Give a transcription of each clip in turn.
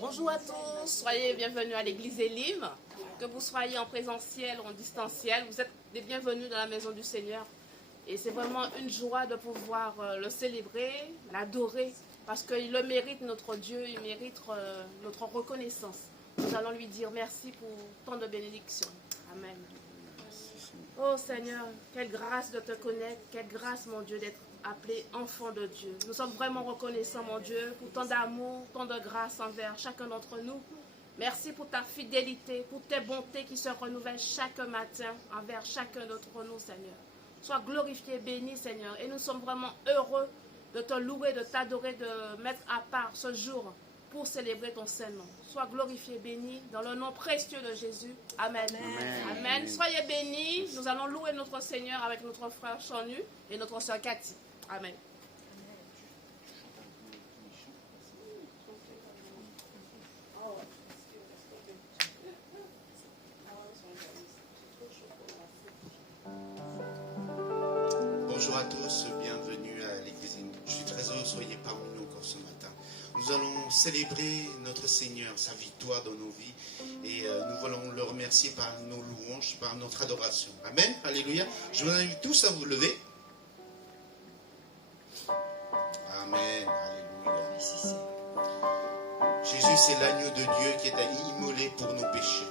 Bonjour à tous, soyez bienvenus à l'église Elim. Que vous soyez en présentiel ou en distanciel, vous êtes les bienvenus dans la maison du Seigneur. Et c'est vraiment une joie de pouvoir le célébrer, l'adorer, parce qu'il le mérite, notre Dieu, il mérite notre reconnaissance. Nous allons lui dire merci pour tant de bénédictions. Amen. Oh Seigneur, quelle grâce de te connaître, quelle grâce, mon Dieu, d'être appelé enfant de Dieu. Nous sommes vraiment reconnaissants, mon Dieu, pour tant d'amour, tant de grâce envers chacun d'entre nous. Merci pour ta fidélité, pour tes bontés qui se renouvellent chaque matin envers chacun d'entre nous, Seigneur. Sois glorifié, béni, Seigneur. Et nous sommes vraiment heureux de te louer, de t'adorer, de mettre à part ce jour pour célébrer ton Saint-Nom. Sois glorifié, béni, dans le nom précieux de Jésus. Amen. Amen. Amen. Soyez bénis. Nous allons louer notre Seigneur avec notre frère Chanu et notre soeur Cathy. Amen. Bonjour à tous, bienvenue à l'église. Je suis très heureux que vous soyez parmi nous encore ce matin. Nous allons célébrer notre Seigneur, sa victoire dans nos vies. Et nous voulons le remercier par nos louanges, par notre adoration. Amen, alléluia. Je vous invite tous à vous lever. Amen, alléluia. Jésus, c'est l'agneau de Dieu qui est immolé pour nos péchés.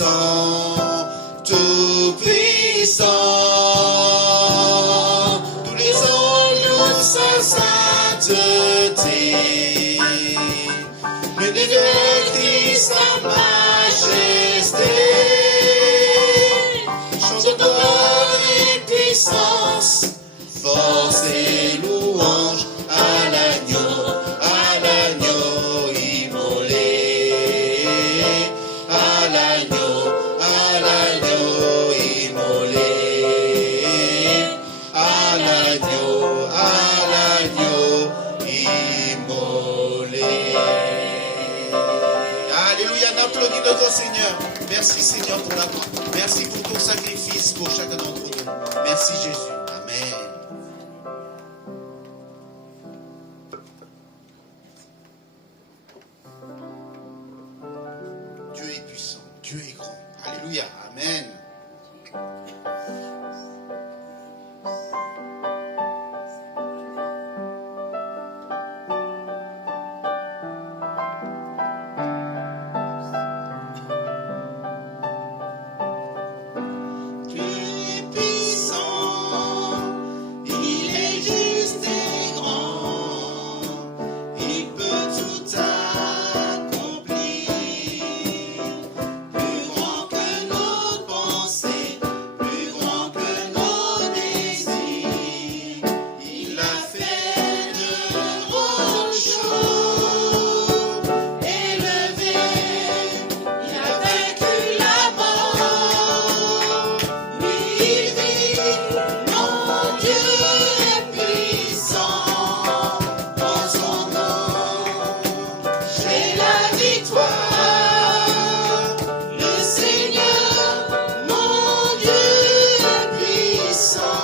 Tout-Puissant, Tout-Puissant, tous les anges louent sa sainteté, l'univers crie sa majesté, chant de gloire et puissance, force et louange à l'agneau immolé, à l'agneau immolé, à l'agneau immolé. Alléluia, on applaudit notre Seigneur. Merci Seigneur pour la croix. Merci pour ton sacrifice pour chacun d'entre nous. Merci Jésus. Amen. Dieu est puissant, Dieu est grand. Alléluia, amen. Dieu est puissant, il est juste et grand, il peut tout accomplir, plus grand que nos pensées, plus grand que nos désirs. Il a fait de grandes choses, élevé, il a vaincu la mort. Oui, il vit, mon Dieu est puissant, en son nom, j'ai la victoire. Le Seigneur, mon Dieu est puissant.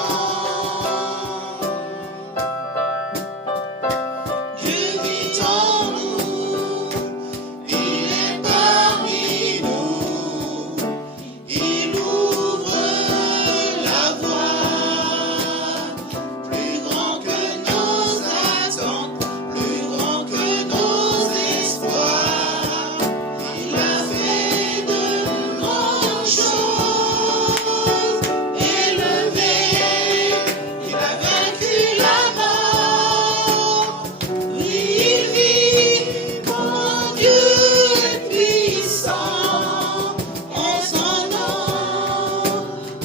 Dieu vit en nous, il est parmi nous, il ouvre la voie, plus grand que nos attentes, plus grand que nos espoirs. Il a fait de grandes choses, élevé, il a vaincu la mort. Oui, il vit, mon Dieu est puissant, en son nom,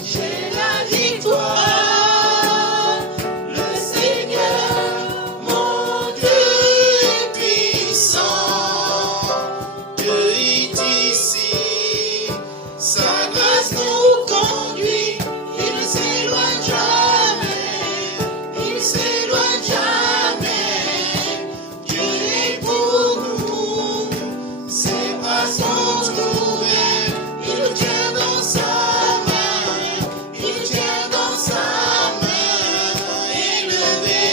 j'ai la victoire. Le Seigneur, mon Dieu est puissant. Dieu est ici, sa grâce nous conduit, il ne s'éloigne jamais, il ne s'éloigne jamais. Dieu est pour nous, ses bras sont ouverts, il nous tient dans sa main, il nous tient dans sa main, élevé,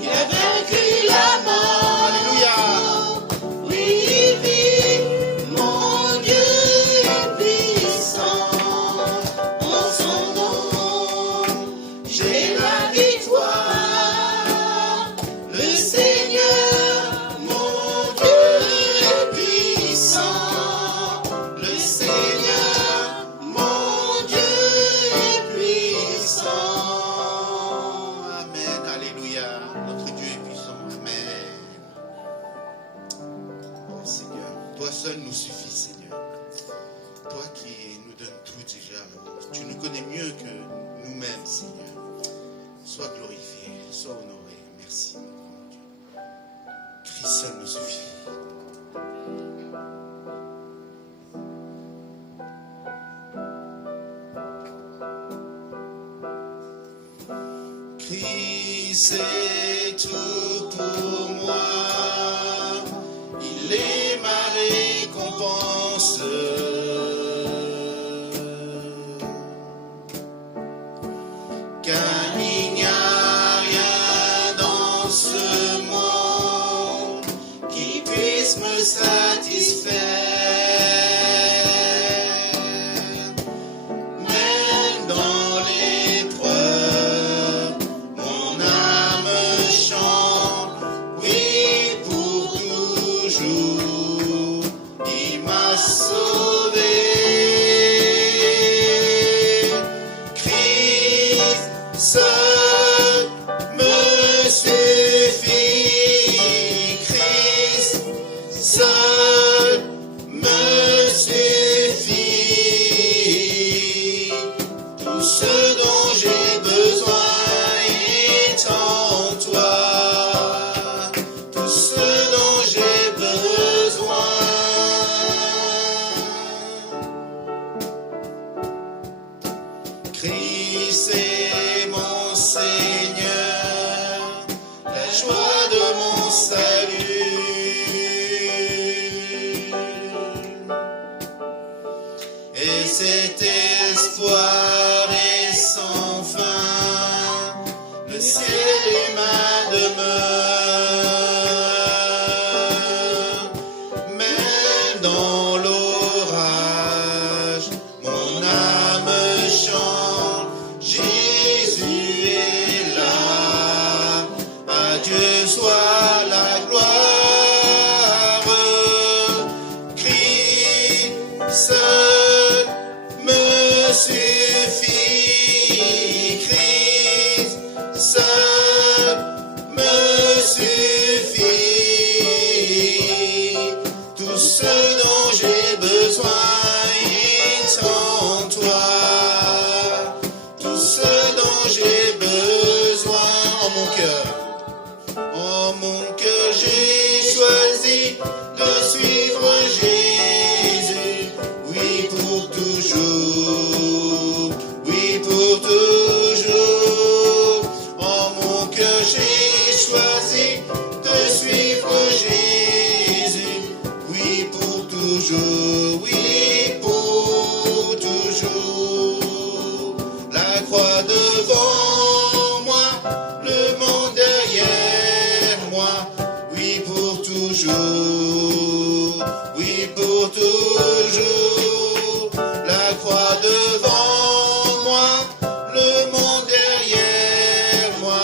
il a vaincu la mort. Alléluia. Oui, il vit, mon Dieu est puissant, en son nom, j'ai la victoire. Le Seigneur, mon Dieu est puissant. Le Seigneur, mon Dieu est puissant. Amen, alléluia. Notre Dieu est puissant. Amen. Oh Seigneur, toi seul nous suffis, Seigneur. Toi qui nous donnes tout déjà, tu nous connais mieux que nous-mêmes, Seigneur. Sois glorifié, sois honoré. Merci, mon Dieu. Christ seul nous suffit. Christ est tout pour moi, il est ma récompense. Car il n'y a rien dans ce monde qui puisse me satisfaire. Même dans l'épreuve, mon âme chante, oui, pour toujours. Christ est mon Seigneur, la joie de mon salut. Et cet espoir est sans fin, le ciel est ma demeure. Même dans l'orage, mon âme chante, Jésus est là. À Dieu soit la gloire. Christ seul me suffit. Christ seul me suffit. Tout ce dont j'ai besoin est en toi. Tout ce dont j'ai besoin en mon cœur. En mon cœur j'ai choisi de suivre Jésus. Oui pour toujours. Oui pour toujours. En mon cœur j'ai choisi de suivre Jésus. Oui pour toujours. Oui pour toujours. La croix devant moi, le monde derrière moi. Oui pour toujours. Oui pour toujours. La croix devant moi, le monde derrière moi.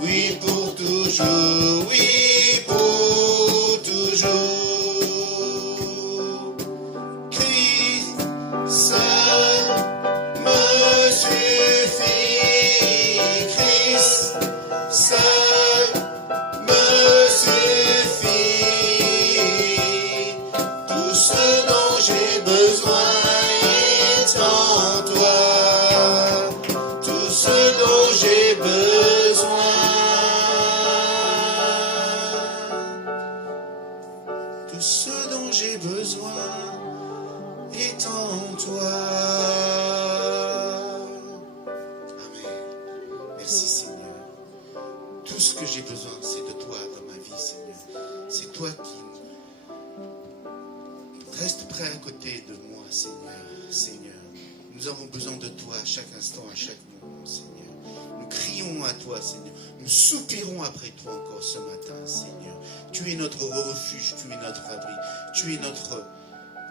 Oui pour toujours. Oui pour toujours. Christ seul me suffit. Christ seul me suffit. Tout ce dont j'ai besoin est en toi. Tout ce dont j'ai besoin. Tout ce dont j'ai besoin est en toi. Amen. Merci Seigneur. Tout ce que j'ai besoin, c'est de toi dans ma vie, Seigneur. C'est toi qui reste près à côté de moi, Seigneur. Seigneur, nous avons besoin de toi à chaque instant, à chaque moment, Seigneur. Nous crions à toi, Seigneur. Nous soupirons après toi encore ce matin, Seigneur. Tu es notre refuge, tu es notre abri, tu es notre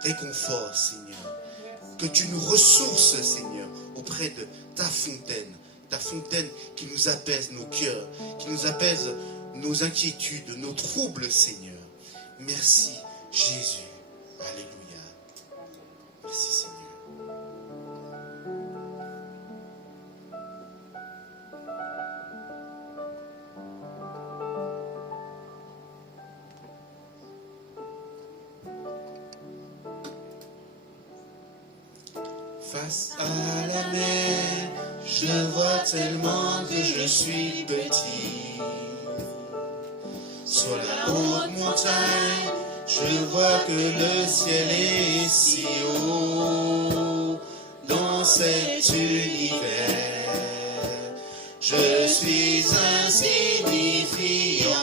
réconfort, Seigneur. Que tu nous ressources, Seigneur, auprès de ta fontaine qui nous apaise nos cœurs, qui nous apaise nos inquiétudes, nos troubles, Seigneur. Merci, Jésus. Alléluia. Merci, Seigneur. Face à la mer, je vois tellement que je suis petit. Sur la haute montagne, je vois que le ciel est si haut. Dans cet univers, je suis insignifiant,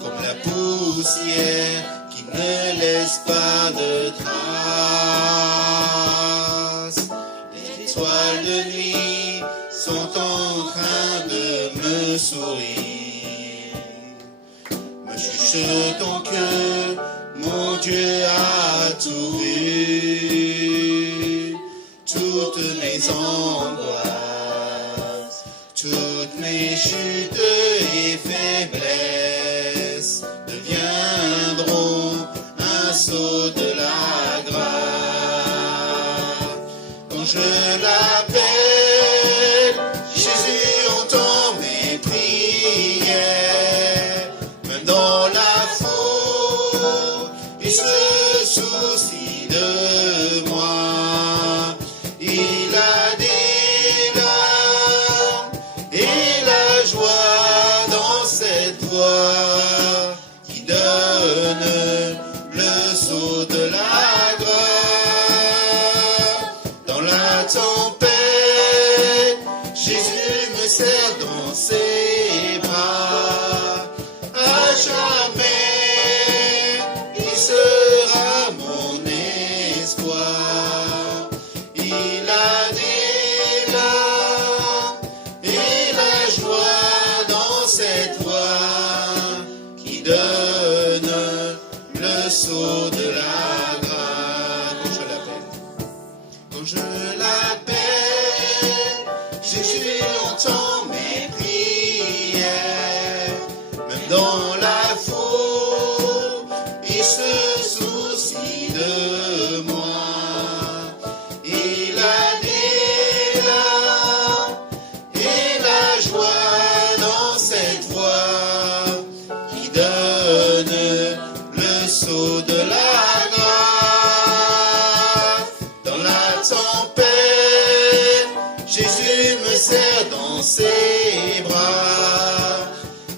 comme la poussière qui ne laisse pas de traces. Les étoiles de nuit sont en train de me sourire, me chuchotant que mon Dieu a tout vu. Toutes mes angoisses, toutes mes chutes et faiblesses deviendront un sceau de la grâce. Quand je l'appelle, Jésus entend mes prières. Même dans la foule, il se soucie de moi. Il a des larmes et la joie dans cette voix qui donne le sceau de la grâce. Dans la tempête, Quand je l'appelle, Jésus entend mes prières. Même dans la foule, il se soucie de moi. Il a des larmes et la joie dans cette voix qui donne le sceau de la grâce. Dans la tempête, Jésus me serre dans ses bras.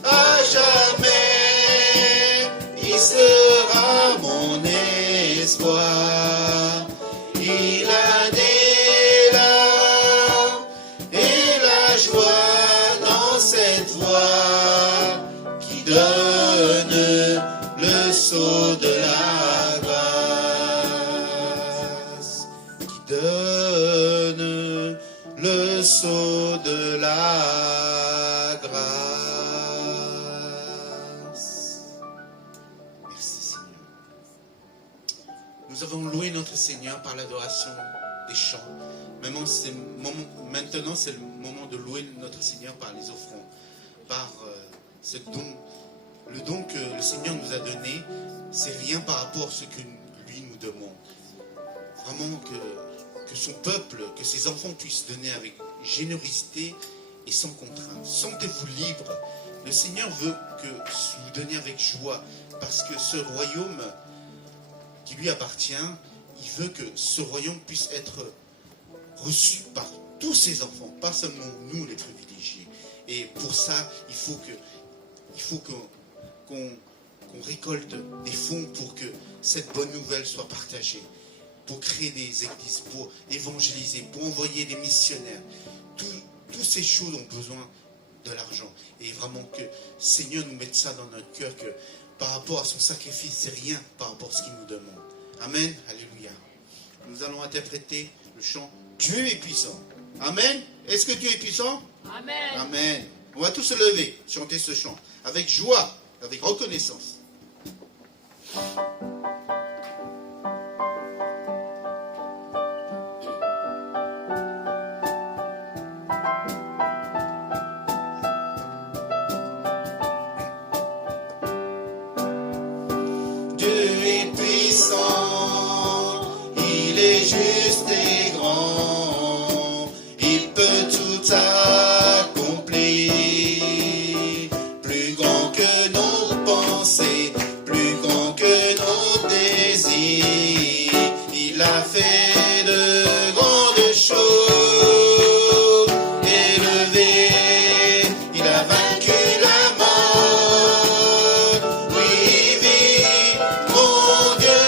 À jamais, il sera mon espoir. Il a des larmes et la joie dans cette voix qui donne le sceau de la grâce. Qui donne le sceau de la grâce. Merci Seigneur. Nous avons loué notre Seigneur par l'adoration des chants. Maintenant, c'est le moment de louer notre Seigneur par les offrandes, par ce don. Le don que le Seigneur nous a donné, c'est rien par rapport à ce que lui nous demande. Vraiment que son peuple, que ses enfants puissent donner avec générosité et sans contrainte. Sentez-vous libre. Le Seigneur veut que vous donniez avec joie, parce que ce royaume qui lui appartient, il veut que ce royaume puisse être reçu par tous ses enfants, pas seulement nous les privilégiés. Et pour ça, il faut qu'on récolte des fonds pour que cette bonne nouvelle soit partagée, pour créer des églises, pour évangéliser, pour envoyer des missionnaires. Toutes ces choses ont besoin de l'argent. Et vraiment que Seigneur nous mette ça dans notre cœur, que par rapport à son sacrifice, c'est rien par rapport à ce qu'il nous demande. Amen. Alléluia. Nous allons interpréter le chant « Dieu est puissant ». Amen. Est-ce que Dieu est puissant? Amen. Amen. On va tous se lever, chanter ce chant, avec joie, avec reconnaissance. Dieu est puissant, il est juste et grand, il peut tout accomplir, plus grand que nos pensées, plus grand que nos désirs, il a fait de grandes choses, élevé, il a vaincu la mort, oui, il vit, mon Dieu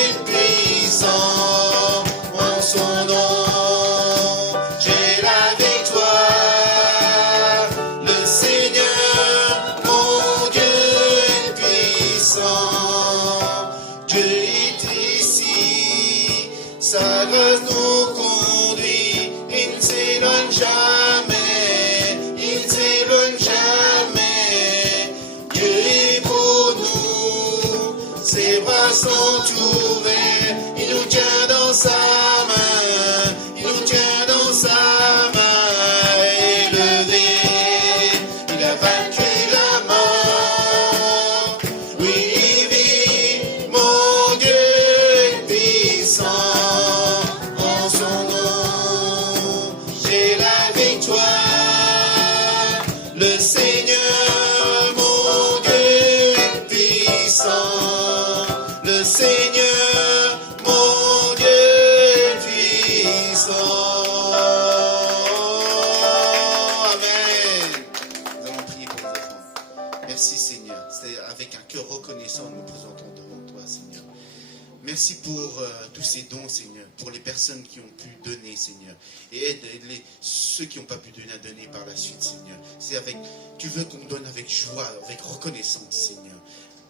est puissant, en son nom, j'ai la victoire, le Seigneur, mon Dieu est puissant, Dieu est ici, sa grâce nous conduit, il ne s'éloigne jamais, il ne s'éloigne jamais, Dieu est pour nous, ses bras sont ouverts, il nous tient dans sa main, il nous tient dans sa main, élevé, il a vaincu la mort, oui, il vit, mon Dieu est puissant, en son nom, j'ai la victoire, le Seigneur, mon Dieu est puissant, le Seigneur, mon Dieu est puissant. Amen. Nous allons prier pour les enfants. Merci Seigneur. C'est avec un cœur reconnaissant que nous présentons devant toi, Seigneur. Merci pour tous ces dons, Seigneur, pour les personnes qui ont pu donner, Seigneur. Et aide ceux qui n'ont pas pu donner à donner par la suite, Seigneur. Tu veux qu'on donne avec joie, avec reconnaissance, Seigneur.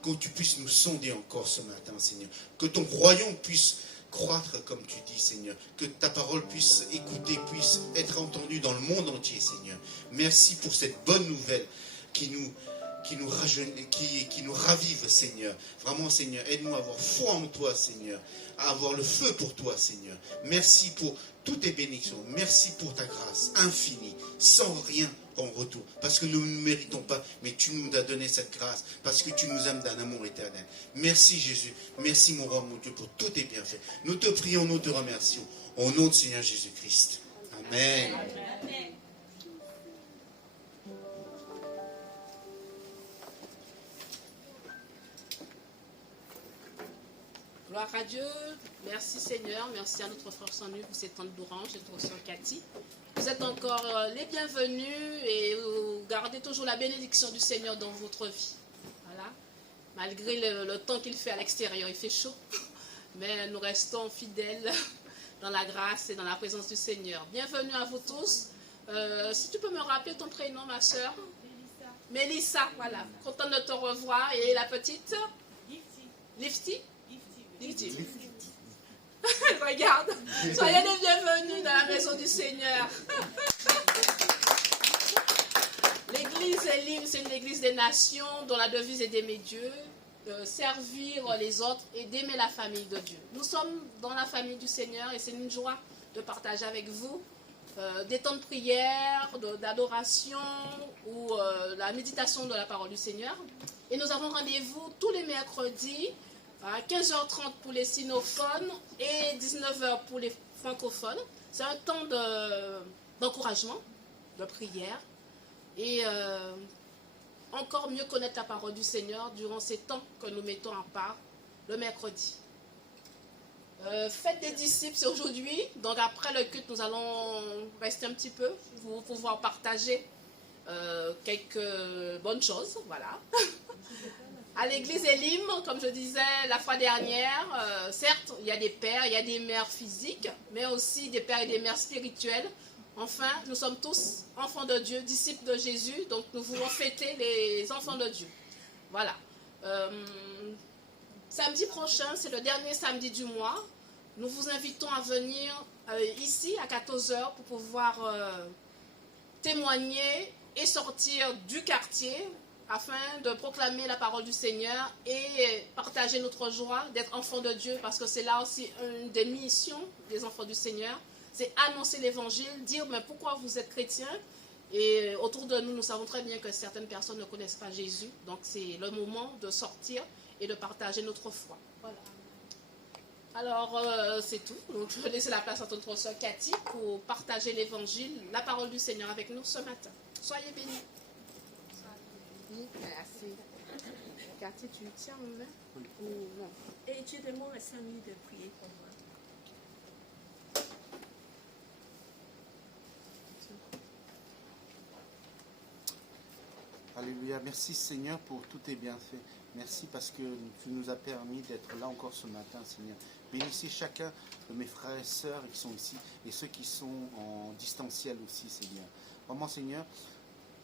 Que tu puisses nous sonder encore ce matin, Seigneur. Que ton royaume puisse croître comme tu dis, Seigneur. Que ta parole puisse écouter, puisse être entendue dans le monde entier, Seigneur. Merci pour cette bonne nouvelle qui nous qui nous ravive, Seigneur. Vraiment, Seigneur, aide-nous à avoir foi en toi, Seigneur, à avoir le feu pour toi, Seigneur. Merci pour toutes tes bénédictions. Merci pour ta grâce infinie, sans rien en retour. Parce que nous ne méritons pas, mais tu nous as donné cette grâce, parce que tu nous aimes d'un amour éternel. Merci Jésus, merci mon roi, mon Dieu, pour tous tes bienfaits. Nous te prions, nous te remercions. Au nom de Seigneur Jésus-Christ. Amen. Amen. Gloire à Dieu, merci Seigneur, merci à notre frère Sanu pour ses temps d'orange et notre soeur Cathy. Vous êtes encore les bienvenus et vous gardez toujours la bénédiction du Seigneur dans votre vie. Voilà. Malgré le temps qu'il fait à l'extérieur, il fait chaud, mais nous restons fidèles dans la grâce et dans la présence du Seigneur. Bienvenue à vous tous. Si tu peux me rappeler ton prénom, ma soeur? Mélissa, voilà. Content de te revoir. Et la petite? Lifty. Lifty. Regarde, soyez les bienvenus dans la maison du Seigneur. L'église Elim, c'est une église des nations dont la devise est d'aimer Dieu, de servir les autres et d'aimer la famille de Dieu. Nous sommes dans la famille du Seigneur et c'est une joie de partager avec vous des temps de prière, d'adoration ou la méditation de la parole du Seigneur. Et nous avons rendez-vous tous les mercredis à 15h30 pour les sinophones et 19h pour les francophones. C'est un temps d'encouragement, de prière et encore mieux connaître la parole du Seigneur durant ces temps que nous mettons en part le mercredi. Fête des disciples, c'est aujourd'hui. Donc après le culte, nous allons rester un petit peu pour pouvoir partager quelques bonnes choses. Voilà. À l'église Elim, comme je disais la fois dernière, certes, il y a des pères, il y a des mères physiques, mais aussi des pères et des mères spirituelles. Enfin, nous sommes tous enfants de Dieu, disciples de Jésus, donc nous voulons fêter les enfants de Dieu. Voilà. Samedi prochain, c'est le dernier samedi du mois. Nous vous invitons à venir ici à 14h pour pouvoir témoigner et sortir du quartier afin de proclamer la parole du Seigneur et partager notre joie d'être enfants de Dieu, parce que c'est là aussi une des missions des enfants du Seigneur, c'est annoncer l'évangile, dire mais pourquoi vous êtes chrétiens, et autour de nous, nous savons très bien que certaines personnes ne connaissent pas Jésus, donc c'est le moment de sortir et de partager notre foi. Voilà. Alors c'est tout, donc je vais laisser la place à notre soeur Cathy pour partager l'évangile, la parole du Seigneur avec nous ce matin. Soyez bénis. Merci. Cathy, tu tiens en main ou non? Et tu demandes à Samy de prier pour moi. Alléluia. Merci Seigneur pour tous tes bienfaits. Merci parce que tu nous as permis d'être là encore ce matin, Seigneur. Bénissez chacun de mes frères et sœurs qui sont ici et ceux qui sont en distanciel aussi, Seigneur. Vraiment, Seigneur,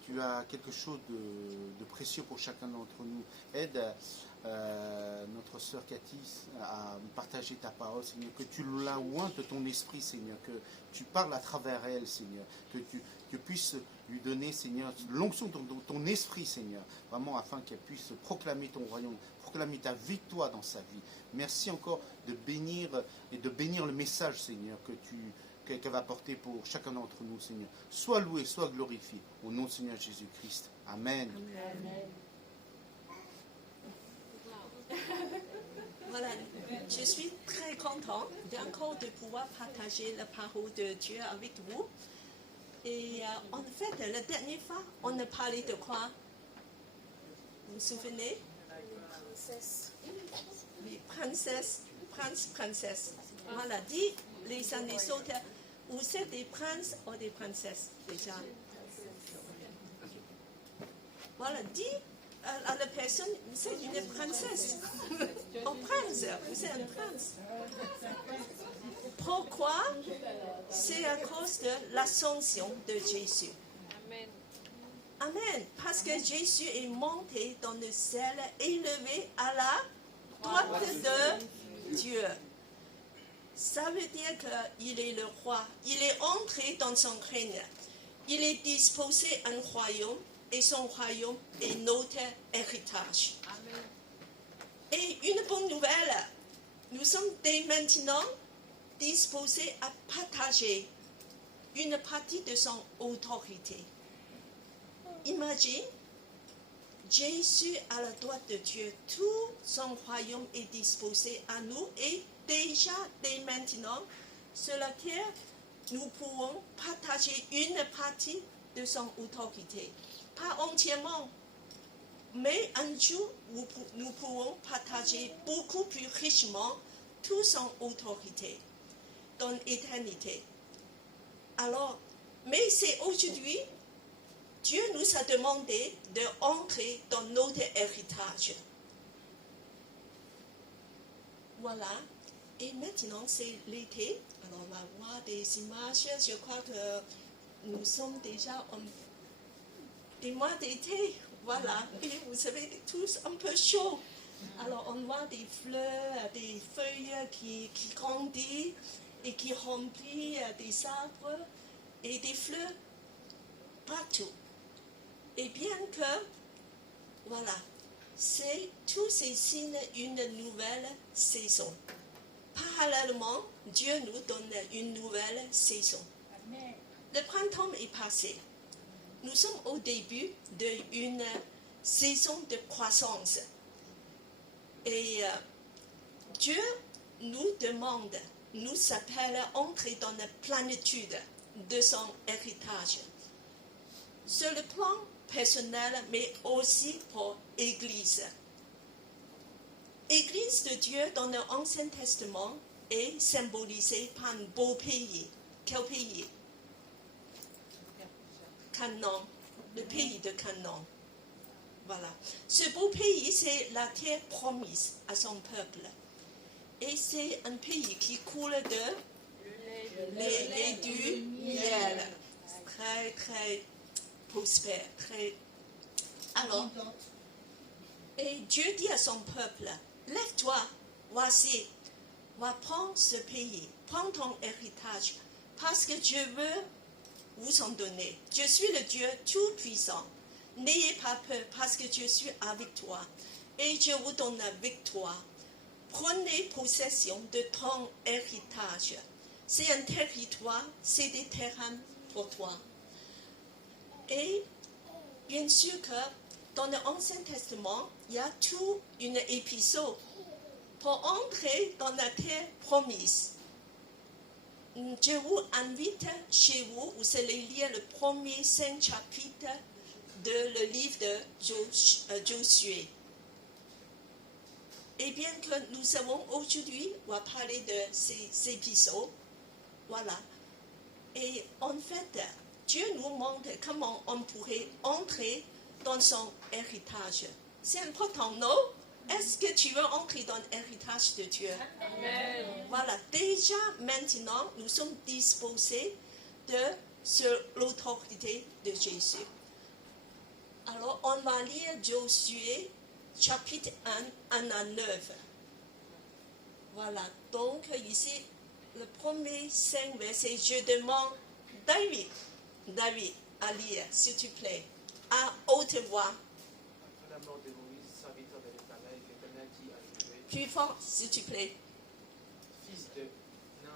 tu as quelque chose de précieux pour chacun d'entre nous. Aide notre sœur Cathy à partager ta parole, Seigneur. Que tu la ointes de ton esprit, Seigneur. Que tu parles à travers elle, Seigneur. Que tu puisses lui donner, Seigneur, l'onction de ton esprit, Seigneur. Vraiment, afin qu'elle puisse proclamer ton royaume, proclamer ta victoire dans sa vie. Merci encore de bénir le message, Seigneur, qu'elle va porter pour chacun d'entre nous, Seigneur. Sois loué, sois glorifié. Au nom du Seigneur Jésus-Christ. Amen. Amen. Voilà, je suis très content encore de pouvoir partager la parole de Dieu avec vous. Et en fait, la dernière fois, on a parlé de quoi? Vous vous souvenez? Princesse. Oui, princesse, princesse. Voilà, dit les uns les autres, vous êtes des princes ou des princesses déjà? Voilà, dit à la personne, vous êtes une princesse. Oh, prince, vous êtes un prince. Pourquoi? C'est à cause de l'ascension de Jésus. Amen. Amen. Parce que Jésus est monté dans le ciel, élevé à la droite de Dieu. Ça veut dire qu'il est le roi. Il est entré dans son règne. Il est disposé un royaume et son royaume est notre héritage. Amen. Et une bonne nouvelle, nous sommes dès maintenant disposés à partager une partie de son autorité. Imagine, Jésus à la droite de Dieu, tout son royaume est disposé à nous et déjà dès maintenant, sur la terre, nous pouvons partager une partie de son autorité. Pas entièrement, mais un jour, nous pouvons partager beaucoup plus richement toute son autorité dans l'éternité. Alors, mais c'est aujourd'hui, Dieu nous a demandé d'entrer dans notre héritage. Voilà. Et maintenant, c'est l'été. Alors, on va voir des images. Je crois que nous sommes déjà en des mois d'été. Voilà. Et vous avez tous un peu chaud. Alors, on voit des fleurs, des feuilles qui grandissent et qui remplissent des arbres et des fleurs partout. Et bien que, voilà, c'est tous ces signes une nouvelle saison. Parallèlement, Dieu nous donne une nouvelle saison. Amen. Le printemps est passé. Nous sommes au début d'une saison de croissance. Et Dieu nous demande, nous appelle à entrer dans la plénitude de son héritage. Sur le plan personnel, mais aussi pour l'Église. L'Église de Dieu dans l'Ancien Testament est symbolisée par un beau pays. Quel pays? Canaan, le pays de Canaan. Voilà. Ce beau pays, c'est la terre promise à son peuple. Et c'est un pays qui coule de lait du miel. Très, très prospère. Très... Alors, et Dieu dit à son peuple, lève-toi, voici, va prendre ce pays, prends ton héritage, parce que je veux vous en donner. Je suis le Dieu tout-puissant. N'ayez pas peur, parce que je suis avec toi, et je vous donne la victoire. Prenez possession de ton héritage. C'est un territoire, c'est des terrains pour toi. Et bien sûr que dans l'Ancien Testament, il y a tout un épisode pour entrer dans la terre promise. Je vous invite chez vous, vous allez lire le premier 5 chapitres de le livre de Josué. Et bien que nous savons aujourd'hui, on va parler de ces épisodes. Voilà. Et en fait, Dieu nous montre comment on pourrait entrer dans son héritage. C'est important, non? Est-ce que tu veux entrer dans l'héritage de Dieu? Amen. Voilà, déjà maintenant, nous sommes disposés sur l'autorité de Jésus. Alors, on va lire Josué, chapitre 1 à 9. Voilà, donc ici, le premier 5 versets, je demande David, à lire, s'il te plaît, à haute voix. Après la mort de Moïse, serviteur de l'Éternel, l'Éternel dit à Josué, Plus fort, s'il te plaît. fils de Nun,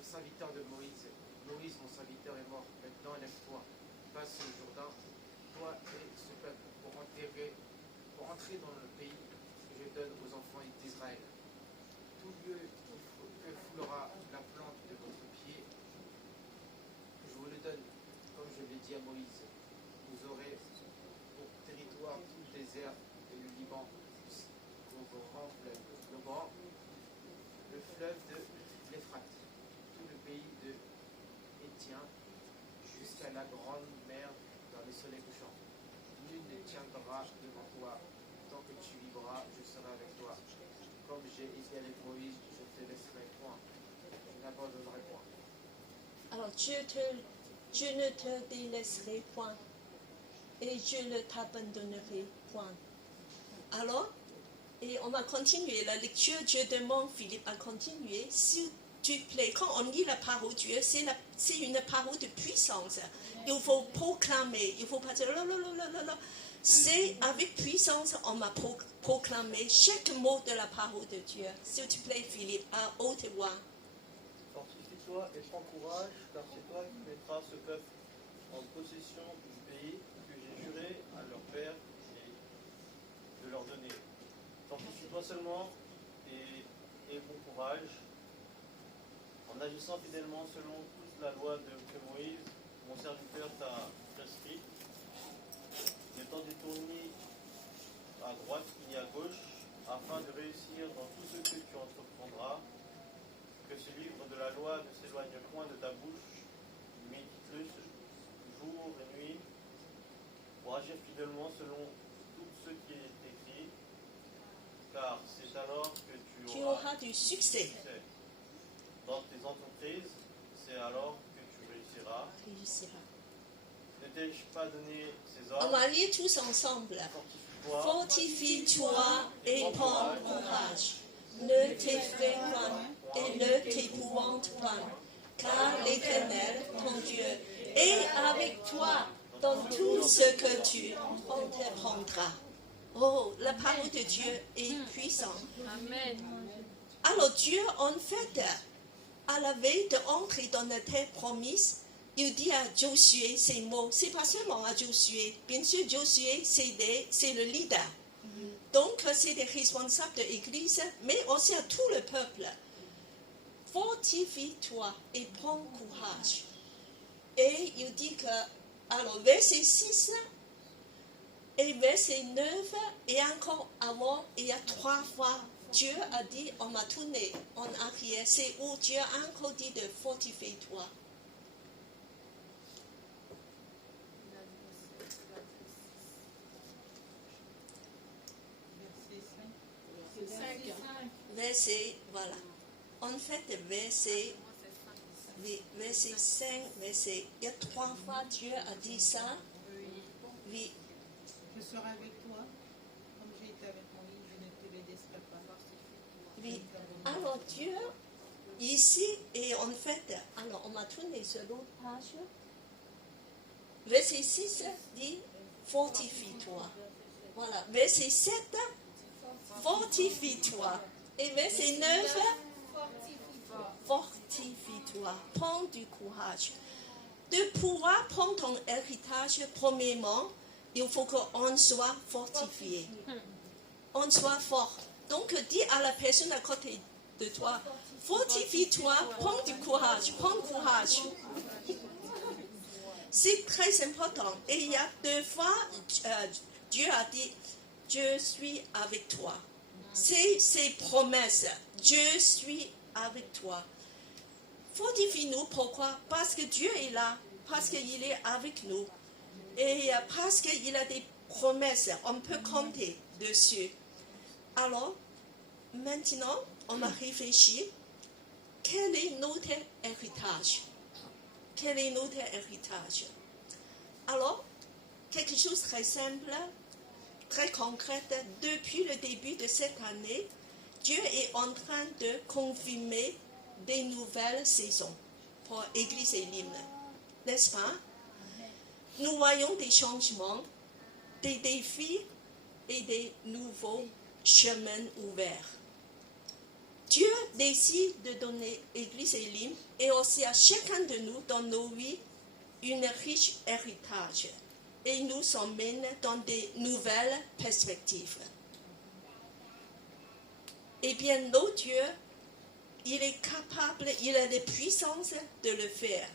serviteur de Moïse, Moïse, mon serviteur, est mort. Maintenant, lève-toi, passe le Jourdain, toi et ce peuple, pour entrer dans le pays que je donne aux enfants d'Israël. Tout lieu que foulera la plante de votre pied, je vous le donne, comme je l'ai dit à Moïse. Vous aurez pour territoire tout le désert et le Liban, le fleuve de l'Euphrate, tout le pays de Étien, jusqu'à la grande mer dans le soleil couchant. Nul ne tiendra devant toi. Tant que tu vivras, je serai avec toi. Comme j'ai été avec Moïse, je ne te laisserai point. Je n'abandonnerai point. Alors, je ne te délaisserai point et je ne t'abandonnerai point. Alors, et on va continuer la lecture. Je demande Philippe à continuer. S'il tu plais. Quand on lit la parole de Dieu, c'est une parole de puissance. Il faut proclamer, il faut pas dire là. C'est avec puissance on m'a proclamé chaque mot de la parole de Dieu. S'il te plaît, Philippe, à haute voix. Fortifie-toi et prends courage, car c'est toi qui mettras ce peuple en possession du pays que j'ai juré à leur père de leur donner. Fortifie-toi seulement et bon courage, en agissant fidèlement selon toute la loi que Moïse, mon serviteur, t'a prescrite, n'étant détourné à droite ni à gauche, afin de réussir dans tout ce que tu entreprendras, que ce livre de la loi ne s'éloigne point de ta bouche, médite-le jour et nuit, pour agir fidèlement selon tout ce qui est écrit, car c'est alors que Tu auras du succès. Dans tes entreprises, c'est alors que tu réussiras. Ne t'ai-je pas donné ces On ordres? va lire tous ensemble. Fortifie-toi et prends courage. Ne t'effraie pas et ne t'épouvante pas, car l'Éternel, ton Dieu, est avec toi dans tout ce que tu entreprendras. Oh, la parole de Dieu est puissante. Amen. Alors Dieu, en fait, à la veille d'entrer dans la terre promise, il dit à Josué ces mots. C'est pas seulement à Josué. Bien sûr, Josué, c'est le leader. Donc, c'est des responsables de l'Église, mais aussi à tout le peuple. Fortifie-toi et prends courage. Et il dit que, alors, verset 6 et verset 9, et encore avant, il y a 3 fois, Dieu a dit, on m'a tourné en arrière. C'est où Dieu a encore dit de fortifier-toi. Verset, voilà. En fait, verset 5, il y a 3 fois Dieu a dit ça. Oui. Je serai avec toi, comme j'ai été avec Moïse, je ne te le laisserai pas. Oui. Alors Dieu, ici, et en fait, alors on m'a tourné sur l'autre page. Verset 6 dit, fortifie-toi. Voilà. Verset 7, fortifie-toi. Et verset 9, fortifie-toi. Prends du courage. De pouvoir prendre ton héritage, premièrement, il faut qu'on soit fortifié. On soit fort. Donc, dis à la personne à côté de toi, fortifie-toi, prends du courage, prends courage. C'est très important. Et il y a 2 fois, Dieu a dit, je suis avec toi. C'est ses promesses. Je suis avec toi. Fortifie-nous, pourquoi? Parce que Dieu est là, parce qu'il est avec nous. Et parce qu'il a des promesses, on peut compter dessus. Alors, maintenant, on va réfléchir. Quel est notre héritage? Quel est notre héritage? Alors, quelque chose de très simple, très concret. Depuis le début de cette année, Dieu est en train de confirmer des nouvelles saisons pour Église et l'hymne. N'est-ce pas? Nous voyons des changements, des défis et des nouveaux chemins ouverts. Dieu décide de donner Église et l'hymne et aussi à chacun de nous dans nos vies une riche héritage et nous emmène dans des nouvelles perspectives. Eh bien, notre Dieu, il est capable, il a les puissances de le faire.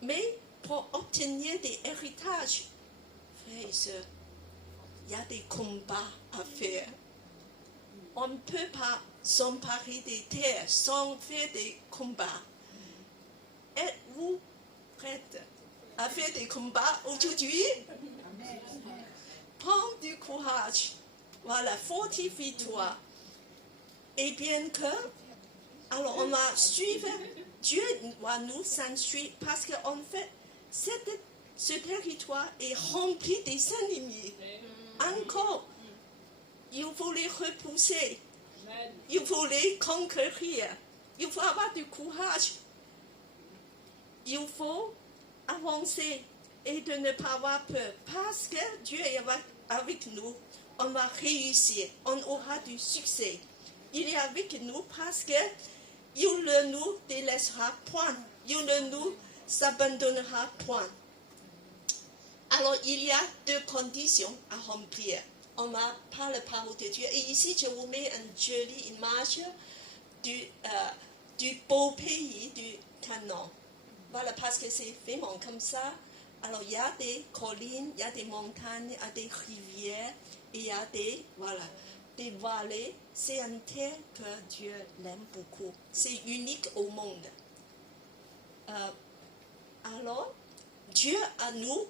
Mais pour obtenir des héritages, frères et sœurs, il y a des combats à faire. On ne peut pas s'emparer des terres sans faire des combats. Êtes-vous prêtes à faire des combats aujourd'hui? Prends du courage. Voilà, fortifie-toi. Et bien que, alors on va suivre, Dieu va nous instruire parce qu'en fait, ce territoire est rempli des ennemis. Encore, il faut les repousser. Il faut les conquérir. Il faut avoir du courage. Il faut avancer et de ne pas avoir peur. Parce que Dieu est avec nous, on va réussir, on aura du succès. Il est avec nous parce que il ne nous délaissera point. Il ne nous abandonnera point. Alors, il y a 2 conditions à remplir. On va par la parole de Dieu. Et ici, je vous mets une jolie image du beau pays du Canaan. Voilà, parce que c'est vraiment comme ça. Alors, il y a des collines, il y a des montagnes, il y a des rivières, et il y a des vallées. C'est une terre que Dieu l'aime beaucoup. C'est unique au monde. Alors, Dieu a nous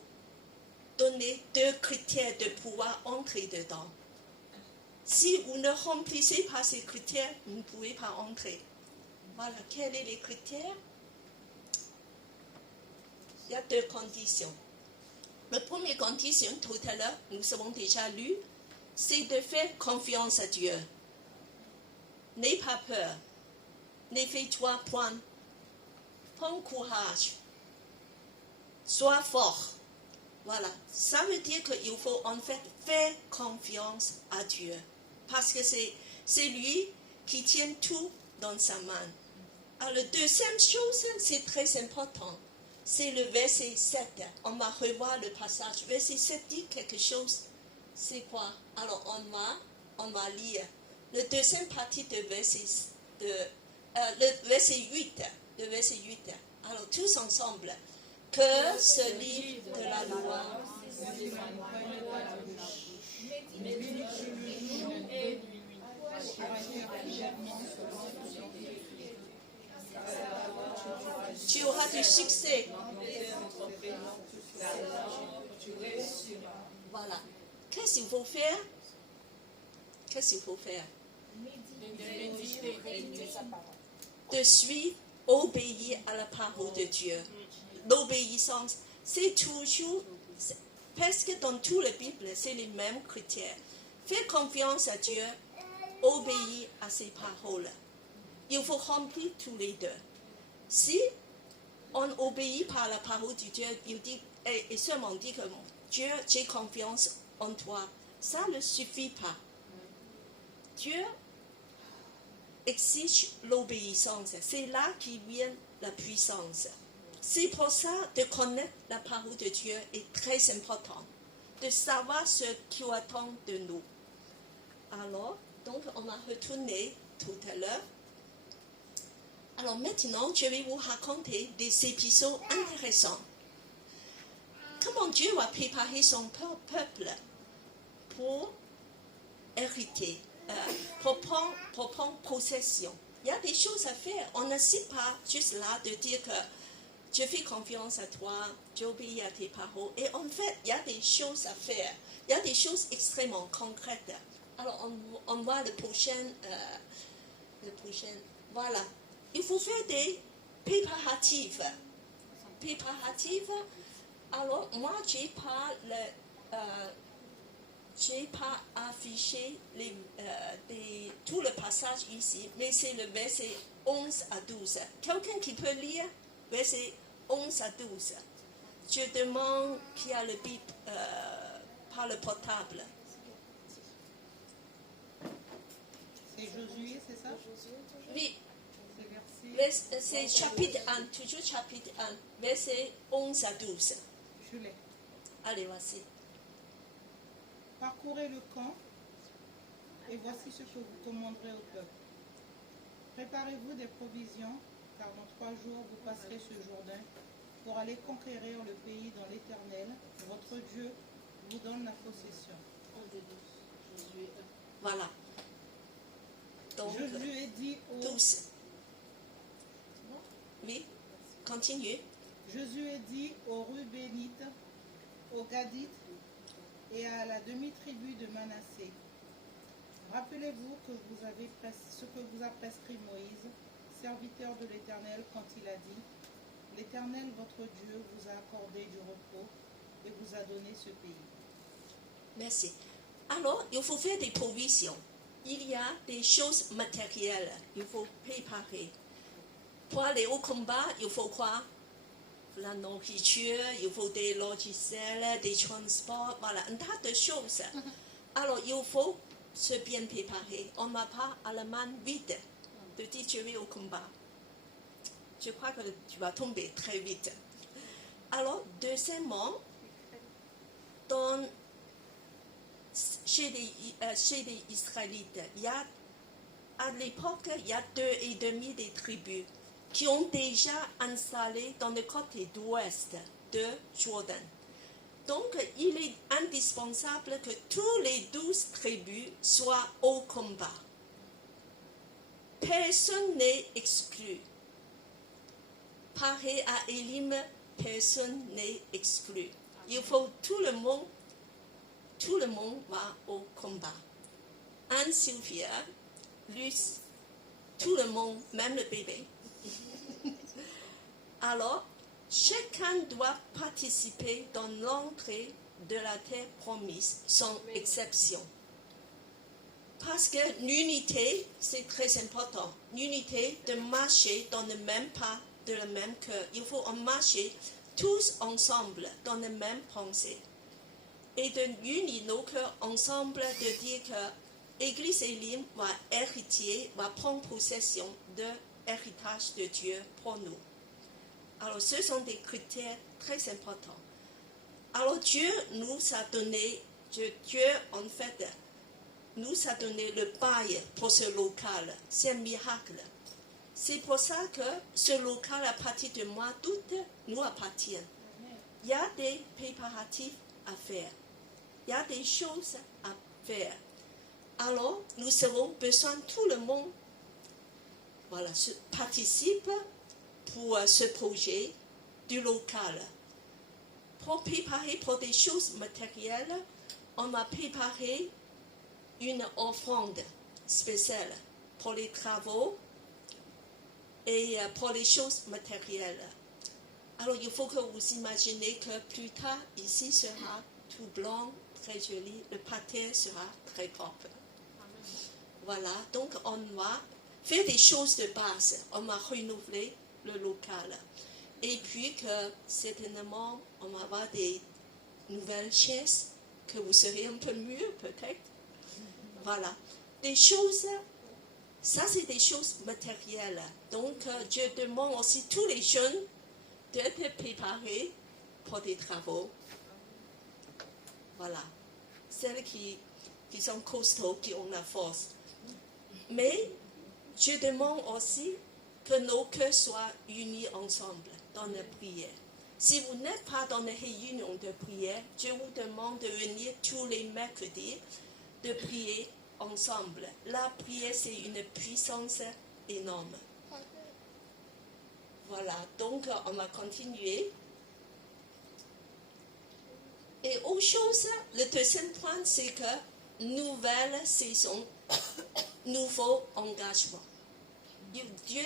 donné 2 critères de pouvoir entrer dedans. Si vous ne remplissez pas ces critères, vous ne pouvez pas entrer. Voilà, quels sont les critères? Il y a 2 conditions. La première condition, tout à l'heure, nous avons déjà lu, c'est de faire confiance à Dieu. N'aie pas peur. Ne fais-toi point. Prends courage. Sois fort. Voilà. Ça veut dire qu'il faut en fait faire confiance à Dieu. Parce que c'est lui qui tient tout dans sa main. Alors, la deuxième chose, c'est très important. C'est le verset 7. On va revoir le passage. Verset 7 dit quelque chose. C'est quoi? Alors, on va lire. La deuxième partie de le verset 8. Le verset 8. Alors, tous ensemble. Que ce livre de la loi tu auras du succès. Voilà. Qu'est-ce qu'il faut faire? Qu'est-ce qu'il faut faire? De suivre, obéir à la parole de Dieu. L'obéissance, c'est toujours, parce que dans toute la Bible, c'est les mêmes critères. Faire confiance à Dieu, obéir à ses paroles. Il faut remplir tous les 2. Si on obéit par la parole de Dieu, il dit, et seulement dit que Dieu, j'ai confiance en toi, ça ne suffit pas. Dieu exige l'obéissance. C'est là qu'il vient la puissance. C'est pour ça de connaître la parole de Dieu est très important. De savoir ce qu'il attend de nous. Alors, donc, on va retourner tout à l'heure. Alors maintenant, je vais vous raconter des épisodes intéressants. Comment Dieu a préparé son peuple pour hériter, pour prendre possession. Il y a des choses à faire. On ne sait pas juste là de dire que je fais confiance à toi, j'obéis à tes paroles. Et en fait, il y a des choses à faire. Il y a des choses extrêmement concrètes. Alors, on voit le prochain. Voilà. Il faut faire des préparatifs. Alors, moi, je n'ai pas affiché tout le passage ici, mais c'est le verset 11 à 12. Quelqu'un qui peut lire verset 11 à 12. Je demande qui a le Bible par le portable. C'est Josué, c'est ça? Oui. C'est verset. C'est chapitre 1, toujours chapitre 1, verset 11 à 12. Je l'ai. Allez, voici. Parcourez le camp, et voici ce que vous commanderez au peuple. Préparez-vous des provisions, car dans 3 jours vous passerez ce Jourdain pour aller conquérir le pays dont l'Éternel, votre Dieu, vous donne la possession. Voilà. Donc, Josué dit aux... 12. Oui, continue. Josué dit aux Rubénites, aux Gadites et à la demi-tribu de Manassé. Rappelez-vous que ce que vous a prescrit Moïse, serviteur de l'Éternel, quand il a dit « L'Éternel, votre Dieu, vous a accordé du repos et vous a donné ce pays. » Merci. Alors, il faut faire des provisions. Il y a des choses matérielles. Il faut préparer. Pour aller au combat, il faut quoi? La nourriture, il faut des logiciels, des transports, voilà, un tas de choses. Alors, il faut se bien préparer. On ne va pas à la main vide de dire je vais au combat. Je crois que tu vas tomber très vite. Alors, deuxièmement, chez les Israélites, à l'époque, il y a 2,5 des tribus qui ont déjà installé dans le côté d'ouest de Jordan. Donc, il est indispensable que tous les 12 tribus soient au combat. Personne n'est exclu. Pareil à Élim, personne n'est exclu. Il faut tout le monde va au combat. Anne-Sylvia, Luce, tout le monde, même le bébé. Alors, chacun doit participer dans l'entrée de la terre promise, sans exception. Parce que l'unité, c'est très important. L'unité de marcher dans le même pas, de le même cœur. Il faut en marcher tous ensemble dans la même pensée. Et de unir nos cœurs ensemble, de dire que l'Église Élim va hériter, va prendre possession de l'héritage de Dieu pour nous. Alors, ce sont des critères très importants. Alors, Dieu nous a donné, en fait, nous a donné le bail pour ce local. C'est un miracle. C'est pour ça que ce local, à partir du mois d'août, nous appartient. Il y a des préparatifs à faire. Il y a des choses à faire. Alors, nous avons besoin, tout le monde, voilà, participe pour ce projet du local. Pour préparer pour des choses matérielles, on a préparé une offrande spéciale pour les travaux et pour les choses matérielles. Alors, il faut que vous imaginez que plus tard, ici sera tout blanc, très joli, le parterre sera très propre. Voilà, donc on va faire des choses de base, on va renouveler le local. Et puis que certainement, on va avoir des nouvelles chaises, que vous serez un peu mieux peut-être. Voilà, des choses, ça c'est des choses matérielles. Donc Dieu demande aussi tous les jeunes d'être préparés pour des travaux. Voilà, celles qui sont costauds, qui ont la force. Mais je demande aussi que nos cœurs soient unis ensemble dans la prière. Si vous n'êtes pas dans les réunions de prière, je vous demande de venir tous les mercredis, de prier ensemble. La prière, c'est une puissance énorme. Voilà, donc on va continuer. Et autre chose, le deuxième point, c'est que nouvelle saison, nouveau engagement. Dieu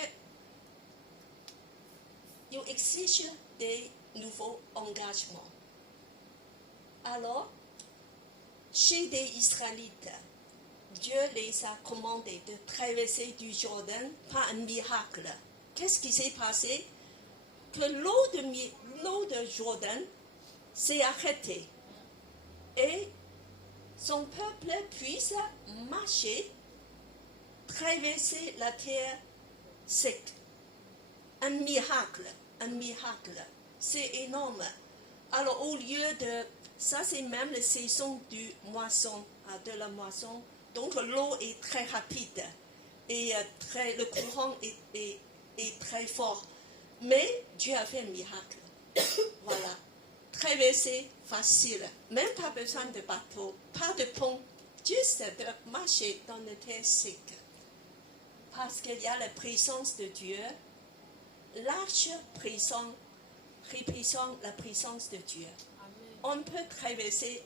exige des nouveaux engagements. Alors, chez les Israélites, Dieu les a commandés de traverser du Jordan par un miracle. Qu'est-ce qui s'est passé? Que l'eau de Jordan s'est arrêtée et son peuple puisse marcher, traverser la terre sec. Un miracle, c'est énorme. Alors au lieu de, ça c'est même la saison du moisson, de la moisson, donc l'eau est très rapide et le courant est très fort. Mais Dieu a fait un miracle. Voilà, traverser facile, même pas besoin de bateau, pas de pont, juste de marcher dans la terre sec. Parce qu'il y a la présence de Dieu. L'arche représente la présence de Dieu. Amen. On peut traverser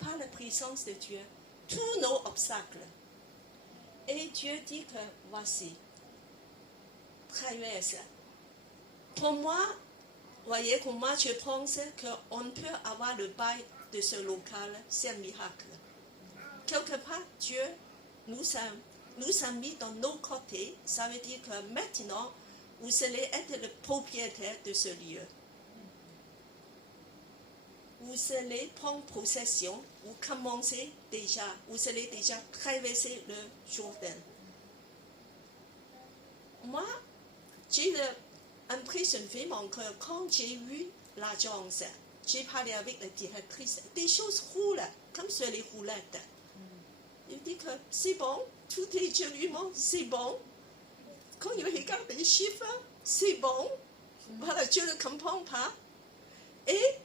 par la présence de Dieu tous nos obstacles. Et Dieu dit que voici, traverse. Pour moi, voyez, pour moi, je pense qu'on peut avoir le bail de ce local, c'est un miracle. Quelque part, Dieu nous a mis dans nos côtés. Ça veut dire que maintenant, vous allez être le propriétaire de ce lieu. Vous allez prendre possession, vous commencez déjà, vous allez déjà traverser le Jourdain. Moi, j'ai l'impression vraiment que quand j'ai eu l'agence, j'ai parlé avec la directrice, des choses roulent comme sur les roulettes. Il dit que c'est bon, tout est joliment, c'est bon. Quand il regarde les chiffres, c'est bon. Voilà, je ne comprends pas. Et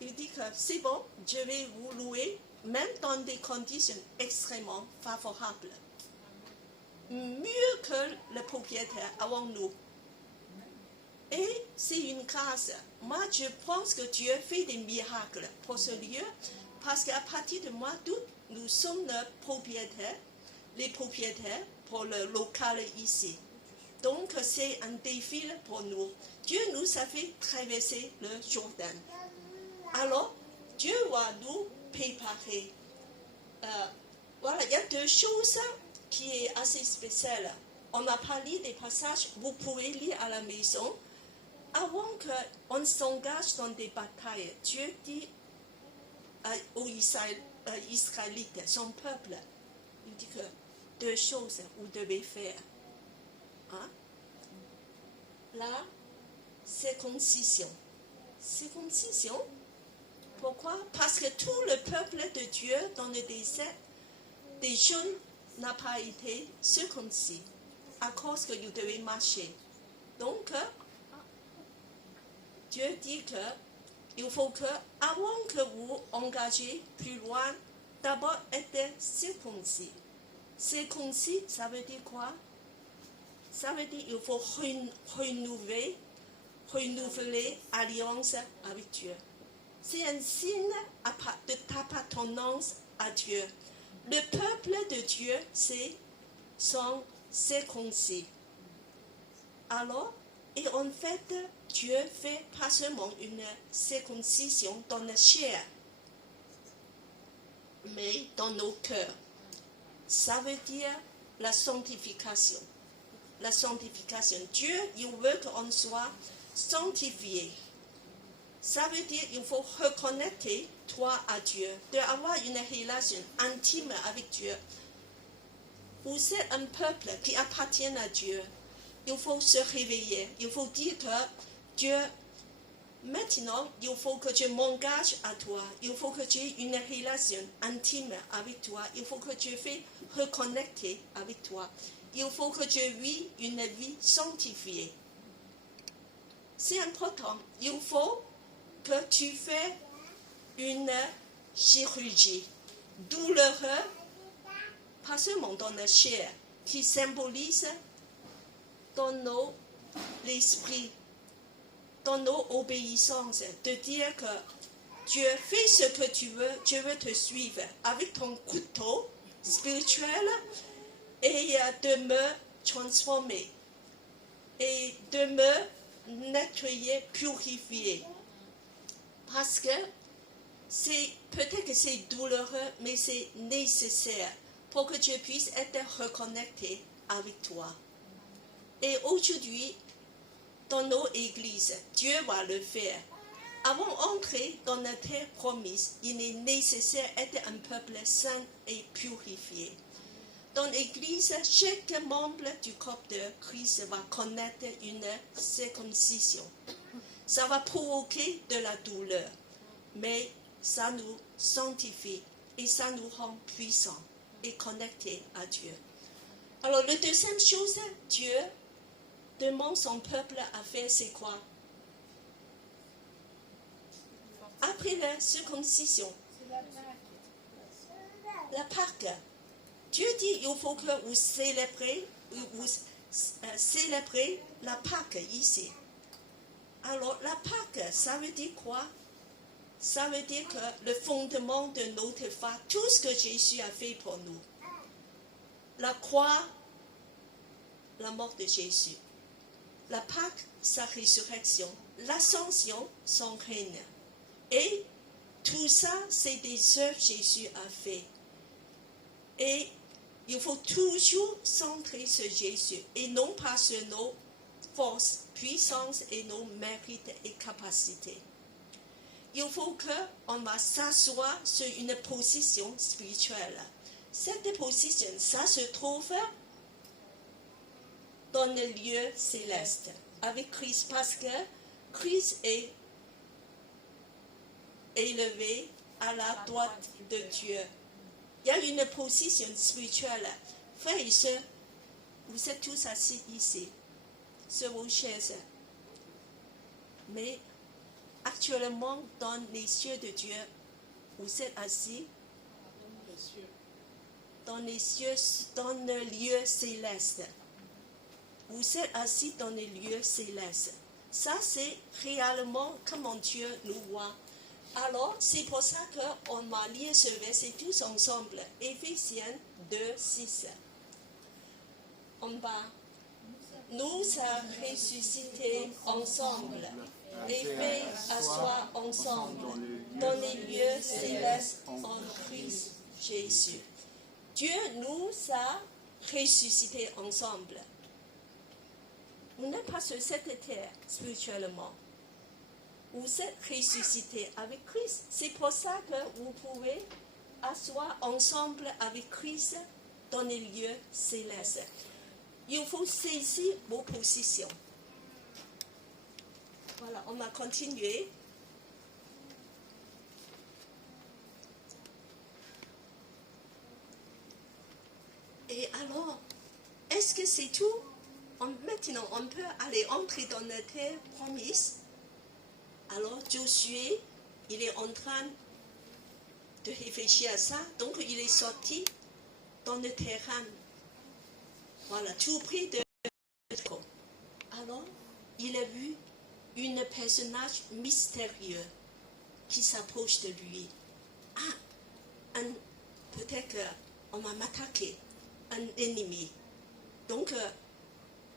il dit que c'est bon, je vais vous louer, même dans des conditions extrêmement favorables. Mieux que le propriétaire avant nous. Et c'est une grâce. Moi, je pense que Dieu fait des miracles pour ce lieu, parce qu'à partir de mois d'août, nous sommes les propriétaires pour le local ici. Donc, c'est un défi pour nous. Dieu nous a fait traverser le Jourdain. Alors, Dieu va nous préparer. Voilà, il y a deux choses qui sont assez spéciales. On a parlé des passages, vous pouvez lire à la maison. Avant qu'on s'engage dans des batailles, Dieu dit aux Israélites, son peuple, il dit que deux choses vous devez faire. Hein? La circoncision. Circoncision, pourquoi? Parce que tout le peuple de Dieu dans le désert, des jeunes n'a pas été circoncis à cause que vous devez marcher. Donc, Dieu dit qu'il faut que, avant que vous engagez plus loin, d'abord être circoncis. Circoncis, ça veut dire quoi? Ça veut dire qu'il faut renouveler l'alliance avec Dieu. C'est un signe d'appartenance à Dieu. Le peuple de Dieu, sont circoncis. Alors, et en fait, Dieu fait pas seulement une circoncision dans la chair, mais dans nos cœurs. Ça veut dire la sanctification. La sanctification. Dieu, il veut qu'on soit sanctifié. Ça veut dire qu'il faut reconnecter toi à Dieu, d'avoir une relation intime avec Dieu. Vous êtes un peuple qui appartient à Dieu. Il faut se réveiller. Il faut dire que Dieu, maintenant, il faut que je m'engage à toi. Il faut que j'ai une relation intime avec toi. Il faut que je fais reconnecter avec toi. Il faut que je vis une vie sanctifiée. C'est important. Il faut que tu fais une chirurgie douloureuse, pas seulement dans la chair, qui symbolise dans l'esprit, dans nos obéissances, de dire que Dieu fait ce que tu veux, je veux te suivre avec ton couteau spirituel et de me transformer et de me nettoyer, purifier. Parce que peut-être que c'est douloureux, mais c'est nécessaire pour que tu puisses être reconnecté avec toi. Et aujourd'hui, dans nos églises, Dieu va le faire. Avant d'entrer dans la terre promise, il est nécessaire d'être un peuple saint et purifié. Dans l'Église, chaque membre du corps de Christ va connaître une circoncision. Ça va provoquer de la douleur, mais ça nous sanctifie et ça nous rend puissants et connectés à Dieu. Alors, la deuxième chose, Dieu demande son peuple à faire, c'est quoi? Après la circoncision, la Pâque. Dieu dit il faut que vous célébrez la Pâque ici. Alors, la Pâque, ça veut dire quoi? Ça veut dire que le fondement de notre foi, tout ce que Jésus a fait pour nous, la croix, la mort de Jésus, la Pâque, sa résurrection, l'ascension, son règne. Et tout ça, c'est des œuvres que Jésus a fait. Et il faut toujours centrer sur Jésus et non pas sur nos force, puissance et nos mérites et capacités. Il faut qu'on va s'asseoir sur une position spirituelle. Cette position, ça se trouve dans le lieu céleste avec Christ, parce que Christ est élevé à la droite de Dieu. Il y a une position spirituelle. Frères et sœurs, vous êtes tous assis ici, sur vos chaises. Mais actuellement, dans les cieux de Dieu, vous êtes assis dans les cieux, dans le lieu céleste. Vous êtes assis dans les lieux célestes. Ça, c'est réellement comment Dieu nous voit. Alors, c'est pour ça qu'on va lire ce verset tous ensemble. Éphésiens 2, 6. On va nous ressusciter ensemble et fait asseoir ensemble dans les lieux célestes en Christ Jésus. Dieu nous a ressuscités ensemble. Vous n'êtes pas sur cette terre spirituellement. Vous êtes ressuscités avec Christ. C'est pour ça que vous pouvez asseoir ensemble avec Christ dans les lieux célestes. Il faut saisir vos positions. Voilà, on va continuer. Et alors, est-ce que c'est tout? Maintenant, on peut aller entrer dans la terre promise. Alors, Josué, il est en train de réfléchir à ça. Donc, il est sorti dans le terrain. Voilà, tout près de... Alors, il a vu un personnage mystérieux qui s'approche de lui. Ah, peut-être qu'on va m'attaquer, un ennemi. Donc,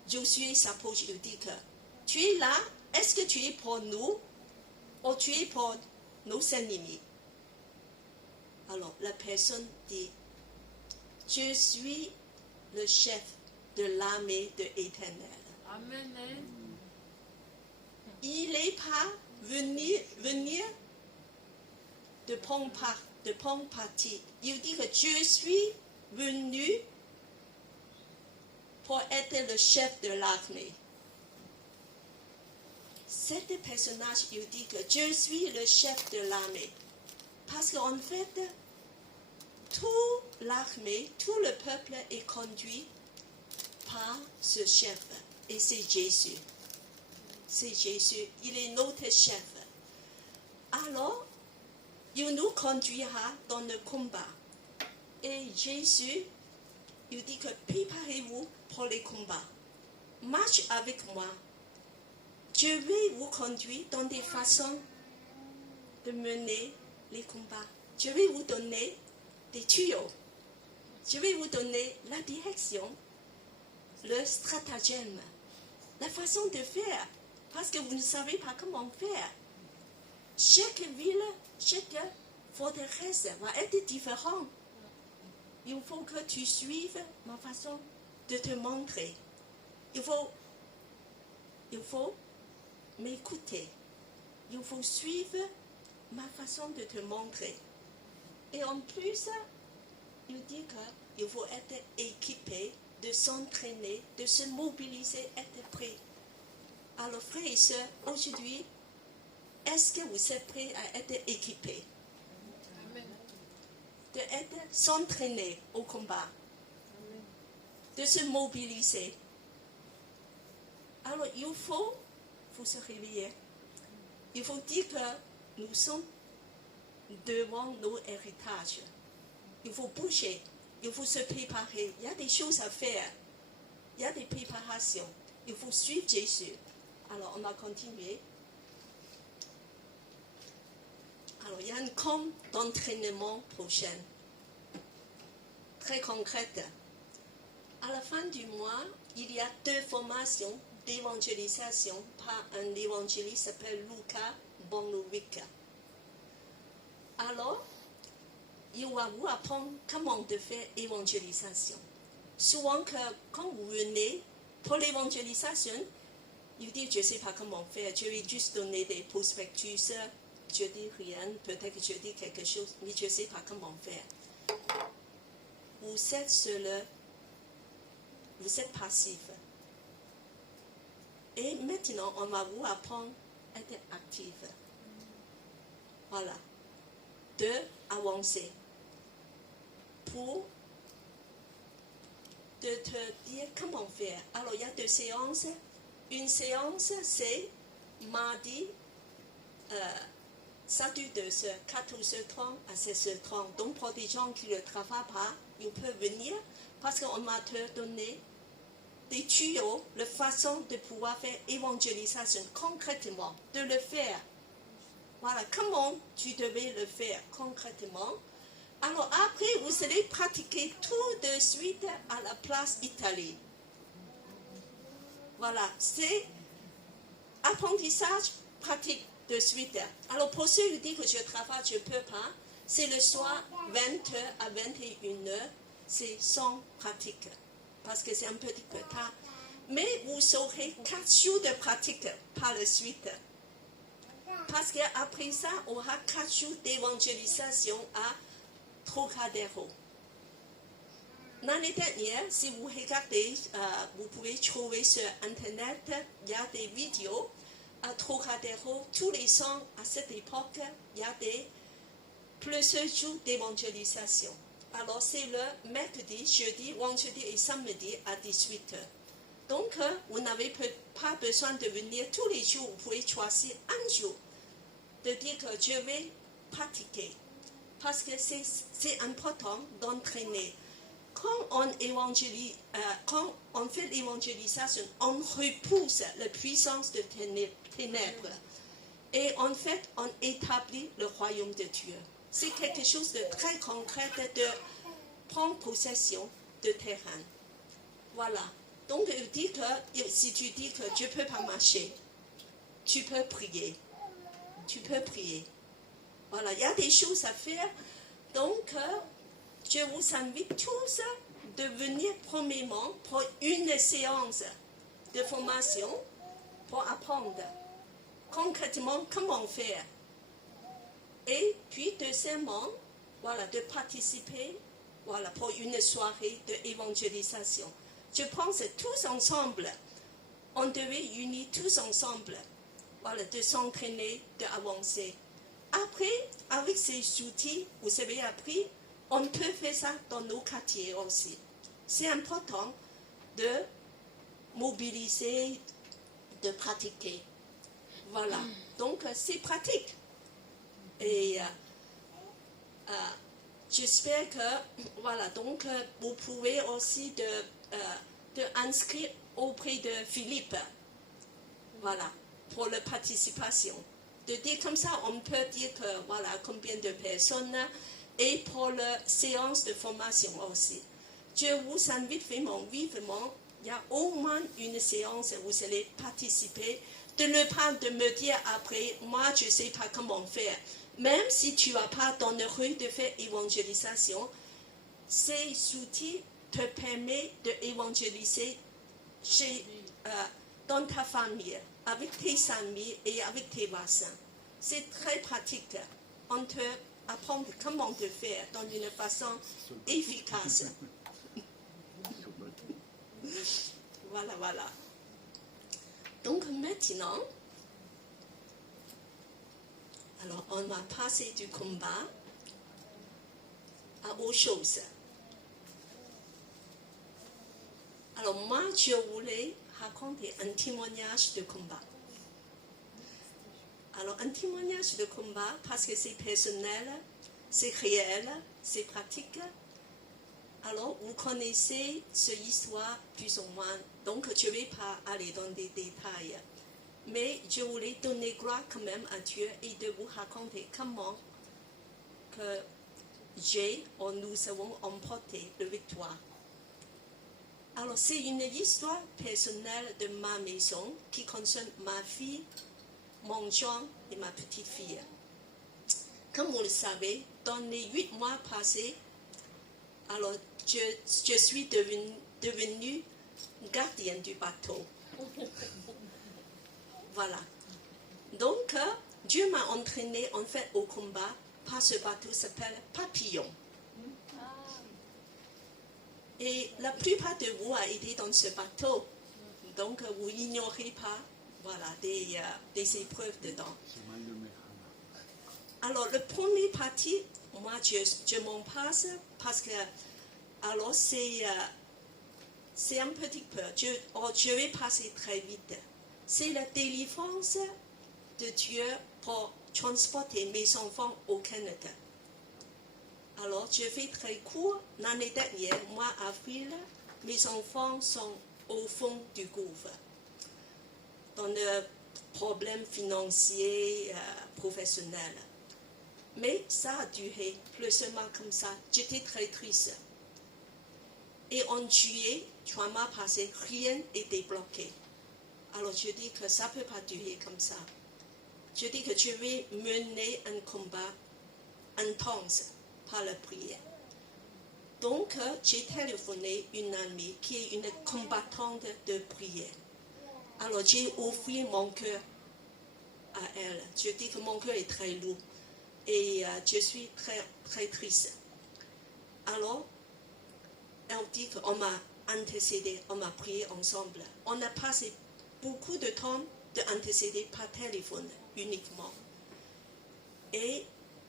Josué s'approche et dit que tu es là, est-ce que tu es pour nous ou tu es pour nos ennemis? Alors, la personne dit, je suis le chef de l'armée de l'Éternel. Amen. Il n'est pas venir de prendre parti. Il dit que je suis venu pour être le chef de l'armée. Cet personnage, il dit que je suis le chef de l'armée. Parce qu'en fait, toute l'armée, tout le peuple est conduit par ce chef. Et c'est Jésus. C'est Jésus. Il est notre chef. Alors, il nous conduira dans le combat. Et Jésus, il dit que préparez-vous pour les combats. Marche avec moi. Je vais vous conduire dans des façons de mener les combats. Je vais vous donner des tuyaux. Je vais vous donner la direction, le stratagème, la façon de faire. Parce que vous ne savez pas comment faire. Chaque ville, chaque forteresse va être différente. Il faut que tu suives ma façon de te montrer. Il faut m'écouter. Il faut suivre ma façon de te montrer. Et en plus, il dit qu'il faut être équipé, de s'entraîner, de se mobiliser, être prêt. Alors, frères et sœurs, aujourd'hui, est-ce que vous êtes prêts à être équipés? De s'entraîner au combat, de se mobiliser. Alors, il faut se réveiller. Il faut dire que nous sommes devant nos héritages. Il faut bouger, il faut se préparer. Il y a des choses à faire. Il y a des préparations. Il faut suivre Jésus. Alors, on va continuer. Alors, il y a un camp d'entraînement prochain, très concrète. À la fin du mois, il y a 2 formations d'évangélisation par un évangéliste qui s'appelle Luca Bonnovic. Alors, il va vous apprendre comment de faire évangélisation. Souvent, quand vous venez pour l'évangélisation, Il dit, je ne sais pas comment faire, je vais juste donner des prospectus, je dis rien, peut-être que je dis quelque chose, mais je ne sais pas comment faire. Vous êtes seul, vous êtes passif. Et maintenant, on va vous apprendre à être actif. Voilà. De avancer. Pour de te dire comment faire. Alors, il y a 2 séances. Une séance, c'est mardi, ça dure 2 heures, 14h30 à 16h30. Donc, pour des gens qui ne travaillent pas, ils peuvent venir parce qu'on va te donner des tuyaux, la façon de pouvoir faire évangélisation concrètement, de le faire. Voilà, comment tu devais le faire concrètement. Alors après, vous allez pratiquer tout de suite à la place Italie. Voilà, c'est apprentissage pratique de suite. Alors pour ceux qui disent que je travaille, je ne peux pas, c'est le soir 20h à 21h, c'est sans pratique. Parce que c'est un petit peu tard. Mais vous aurez 4 jours de pratique par la suite. Parce qu'après ça, on aura 4 jours d'évangélisation à Trocadéro. L'année dernière, si vous regardez, vous pouvez trouver sur Internet, il y a des vidéos à Trocadéro. Tous les ans, à cette époque, il y a plusieurs jours d'évangélisation. Alors, c'est le mercredi, jeudi, vendredi et samedi à 18h. Donc, vous n'avez pas besoin de venir tous les jours. Vous pouvez choisir un jour de dire que je vais pratiquer. Parce que c'est important d'entraîner. Quand on fait l'évangélisation, on repousse la puissance de ténèbres. Et en fait, on établit le royaume de Dieu. C'est quelque chose de très concret de prendre possession de terrain. Voilà. Donc, si tu dis que tu ne peux pas marcher, tu peux prier. Tu peux prier. Voilà, il y a des choses à faire. Donc, je vous invite tous de venir premièrement pour une séance de formation pour apprendre concrètement comment faire. Et puis, deuxièmement, voilà, de participer voilà, pour une soirée d'évangélisation. Je pense que tous ensemble, on devait unir tous ensemble, voilà, de s'entraîner, d'avancer. Après, avec ces outils, vous avez appris, on peut faire ça dans nos quartiers aussi. C'est important de mobiliser, de pratiquer. Voilà, donc c'est pratique. Et j'espère que, voilà, donc vous pouvez aussi de inscrire auprès de Philippe, voilà, pour la participation. De dire comme ça, on peut dire que, voilà, combien de personnes, et pour la séance de formation aussi. Je vous invite vraiment vivement, il y a au moins une séance où vous allez participer, de ne pas de me dire après, moi je ne sais pas comment faire. Même si tu n'as pas dans le rue de faire évangélisation, ces outils te permettent d'évangéliser dans ta famille, avec tes amis et avec tes voisins. C'est très pratique. On te apprend comment te faire dans une façon efficace. Voilà, voilà. Donc maintenant, alors on va passer du combat à autre chose. Alors moi, je voulais raconter un témoignage de combat. Alors un témoignage de combat parce que c'est personnel, c'est réel, c'est pratique. Alors vous connaissez cette histoire plus ou moins, donc je ne vais pas aller dans des détails. Mais je voulais donner gloire quand même à Dieu et de vous raconter comment que nous avons emporté la victoire. Alors c'est une histoire personnelle de ma maison qui concerne ma fille, mon Jean et ma petite-fille. Comme vous le savez, dans les 8 mois passés, alors je suis devenue gardienne du bateau. Voilà. Donc, Dieu m'a entraîné en fait au combat par ce bateau qui s'appelle Papillon. Et la plupart de vous a été dans ce bateau. Donc, vous n'ignorez pas voilà, des épreuves dedans. Alors, le premier partie, moi, je m'en passe parce que, alors, c'est un petit peu, je vais passer très vite. C'est la délivrance de Dieu pour transporter mes enfants au Canada. Alors, je fais très court. L'année dernière, mois avril, mes enfants sont au fond du gouffre. Dans le problème financier, professionnel. Mais ça a duré plus ou moins comme ça. J'étais très triste. Et en juillet, 3 mois passés, rien n'était bloqué. Alors je dis que ça ne peut pas durer comme ça. Je dis que je vais mener un combat intense par la prière. Donc j'ai téléphoné une amie qui est une combattante de prière. Alors j'ai offert mon cœur à elle. Je dis que mon cœur est très lourd et je suis très, très triste. Alors, elle dit qu'on m'a intercédé, on m'a prié ensemble. On a passé beaucoup de temps d'intercéder par téléphone uniquement. Et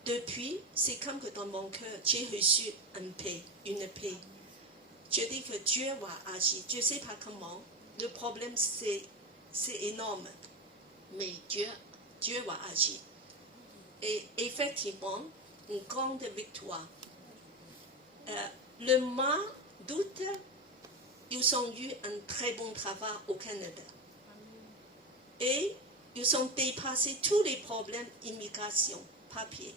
depuis, c'est comme que dans mon cœur, j'ai reçu une paix. Je dis que Dieu va agir. Je ne sais pas comment. Le problème, c'est énorme. Mais Dieu va agir. Et effectivement, une grande victoire. Le mois d'août, ils ont eu un très bon travail au Canada. Et ils ont dépassé tous les problèmes d'immigration, papier,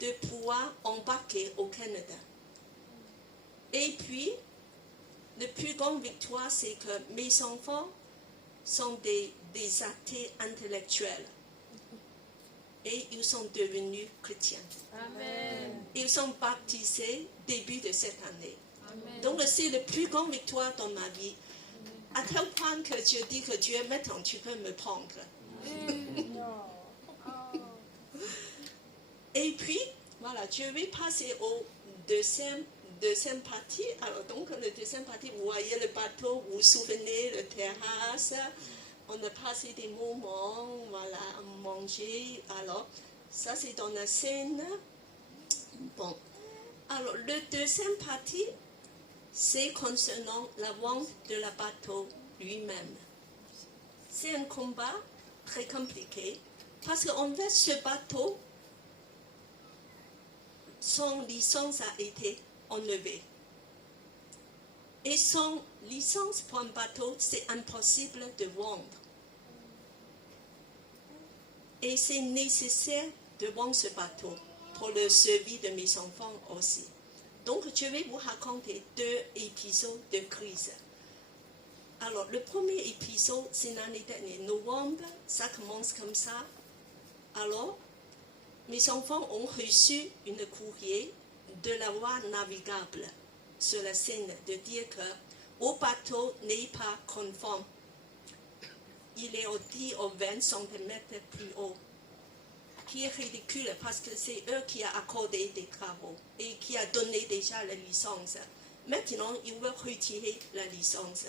de pouvoir embarquer au Canada. Et puis, la plus grande victoire, c'est que mes enfants sont des athées intellectuels. Et ils sont devenus chrétiens. Amen. Ils sont baptisés début de cette année. Amen. Donc c'est la plus grande victoire dans ma vie. À tel point que je dis que Dieu, maintenant tu peux me prendre. Et puis, voilà, je vais passer au deuxième partie. Alors donc, la deuxième partie, vous voyez le bateau, vous vous souvenez, la terrasse. On a passé des moments, voilà, à manger. Alors, ça c'est dans la scène. Bon. Alors, la deuxième partie, c'est concernant la vente de la bateau lui-même. C'est un combat très compliqué parce qu'en fait, ce bateau, son licence a été enlevée. Et sans licence pour un bateau, c'est impossible de vendre. Et c'est nécessaire de vendre ce bateau pour le survie de mes enfants aussi. Donc, je vais vous raconter 2 épisodes de crise. Alors, le premier épisode, c'est l'année dernière, novembre, ça commence comme ça. Alors, mes enfants ont reçu un courrier de la voie navigable sur la Seine de dire que le bateau n'est pas conforme. Il est au 10 ou 20 cm plus haut, qui est ridicule parce que c'est eux qui ont accordé des travaux et qui ont donné déjà la licence. Maintenant, ils veulent retirer la licence.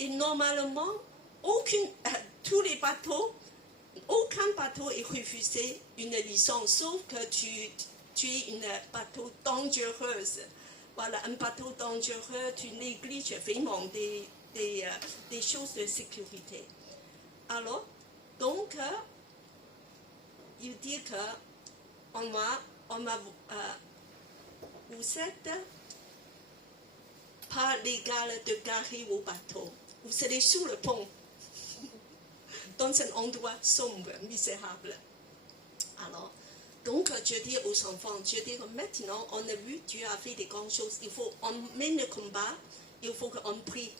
Et normalement, tous les bateaux, aucun bateau est refusé une licence, sauf que tu es une bateau dangereuse. Voilà, un bateau dangereux, tu négliges vraiment des choses de sécurité. Alors, donc, il dit que vous êtes pas légal de garer vos bateaux. Vous serez sous le pont, dans un endroit sombre, misérable. Alors, donc, je dis aux enfants, je dis que maintenant, on a vu, Dieu a fait des grandes choses. Il faut, on mène le combat, il faut qu'on prie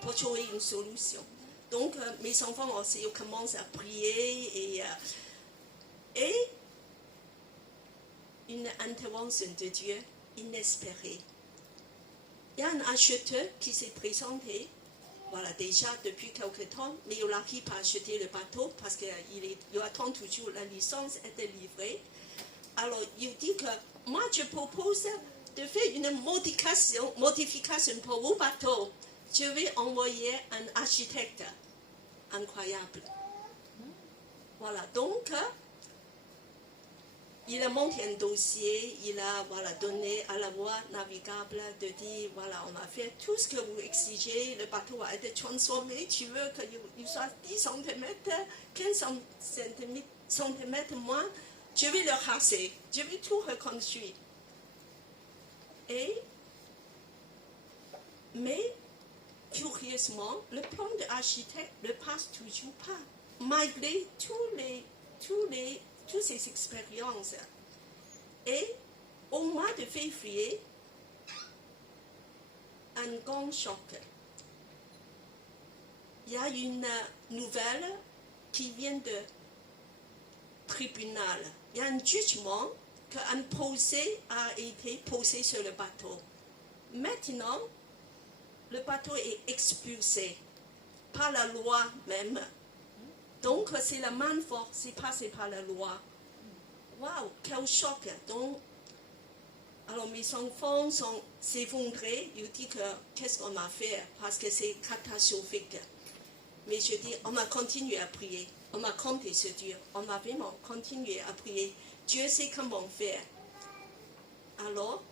pour trouver une solution. Donc, mes enfants aussi, ils commencent à prier et une intervention de Dieu inespérée. Il y a un acheteur qui s'est présenté voilà, déjà depuis quelque temps, mais il n'arrive pas à acheter le bateau parce qu'il attend toujours la licence est livrée. Alors, il dit que moi, je propose de faire une modification pour vos bateaux. Je vais envoyer un architecte incroyable. Voilà, donc, il a monté un dossier, il a donné à la voie navigable de dire, voilà, on va faire tout ce que vous exigez, le bateau va être transformé, tu veux qu'il soit 10 cm, 15 cm moins, je vais le rasser, je vais tout reconstruire. Mais, curieusement, le plan de l'architecte ne passe toujours pas, malgré toutes ces expériences. Et au mois de février, un grand choc. Il y a une nouvelle qui vient de tribunal. Il y a un jugement qu'un procès a été posé sur le bateau. Maintenant, le bateau est expulsé par la loi même. Donc, c'est la main forte, c'est passé par la loi. Waouh, quel choc! Donc, alors mes enfants sont s'effondrés. Ils disent qu'est-ce qu'on va faire parce que c'est catastrophique. Mais je dis, on va continuer à prier. On va compter sur Dieu. On va vraiment continuer à prier. Dieu sait comment faire. Alors,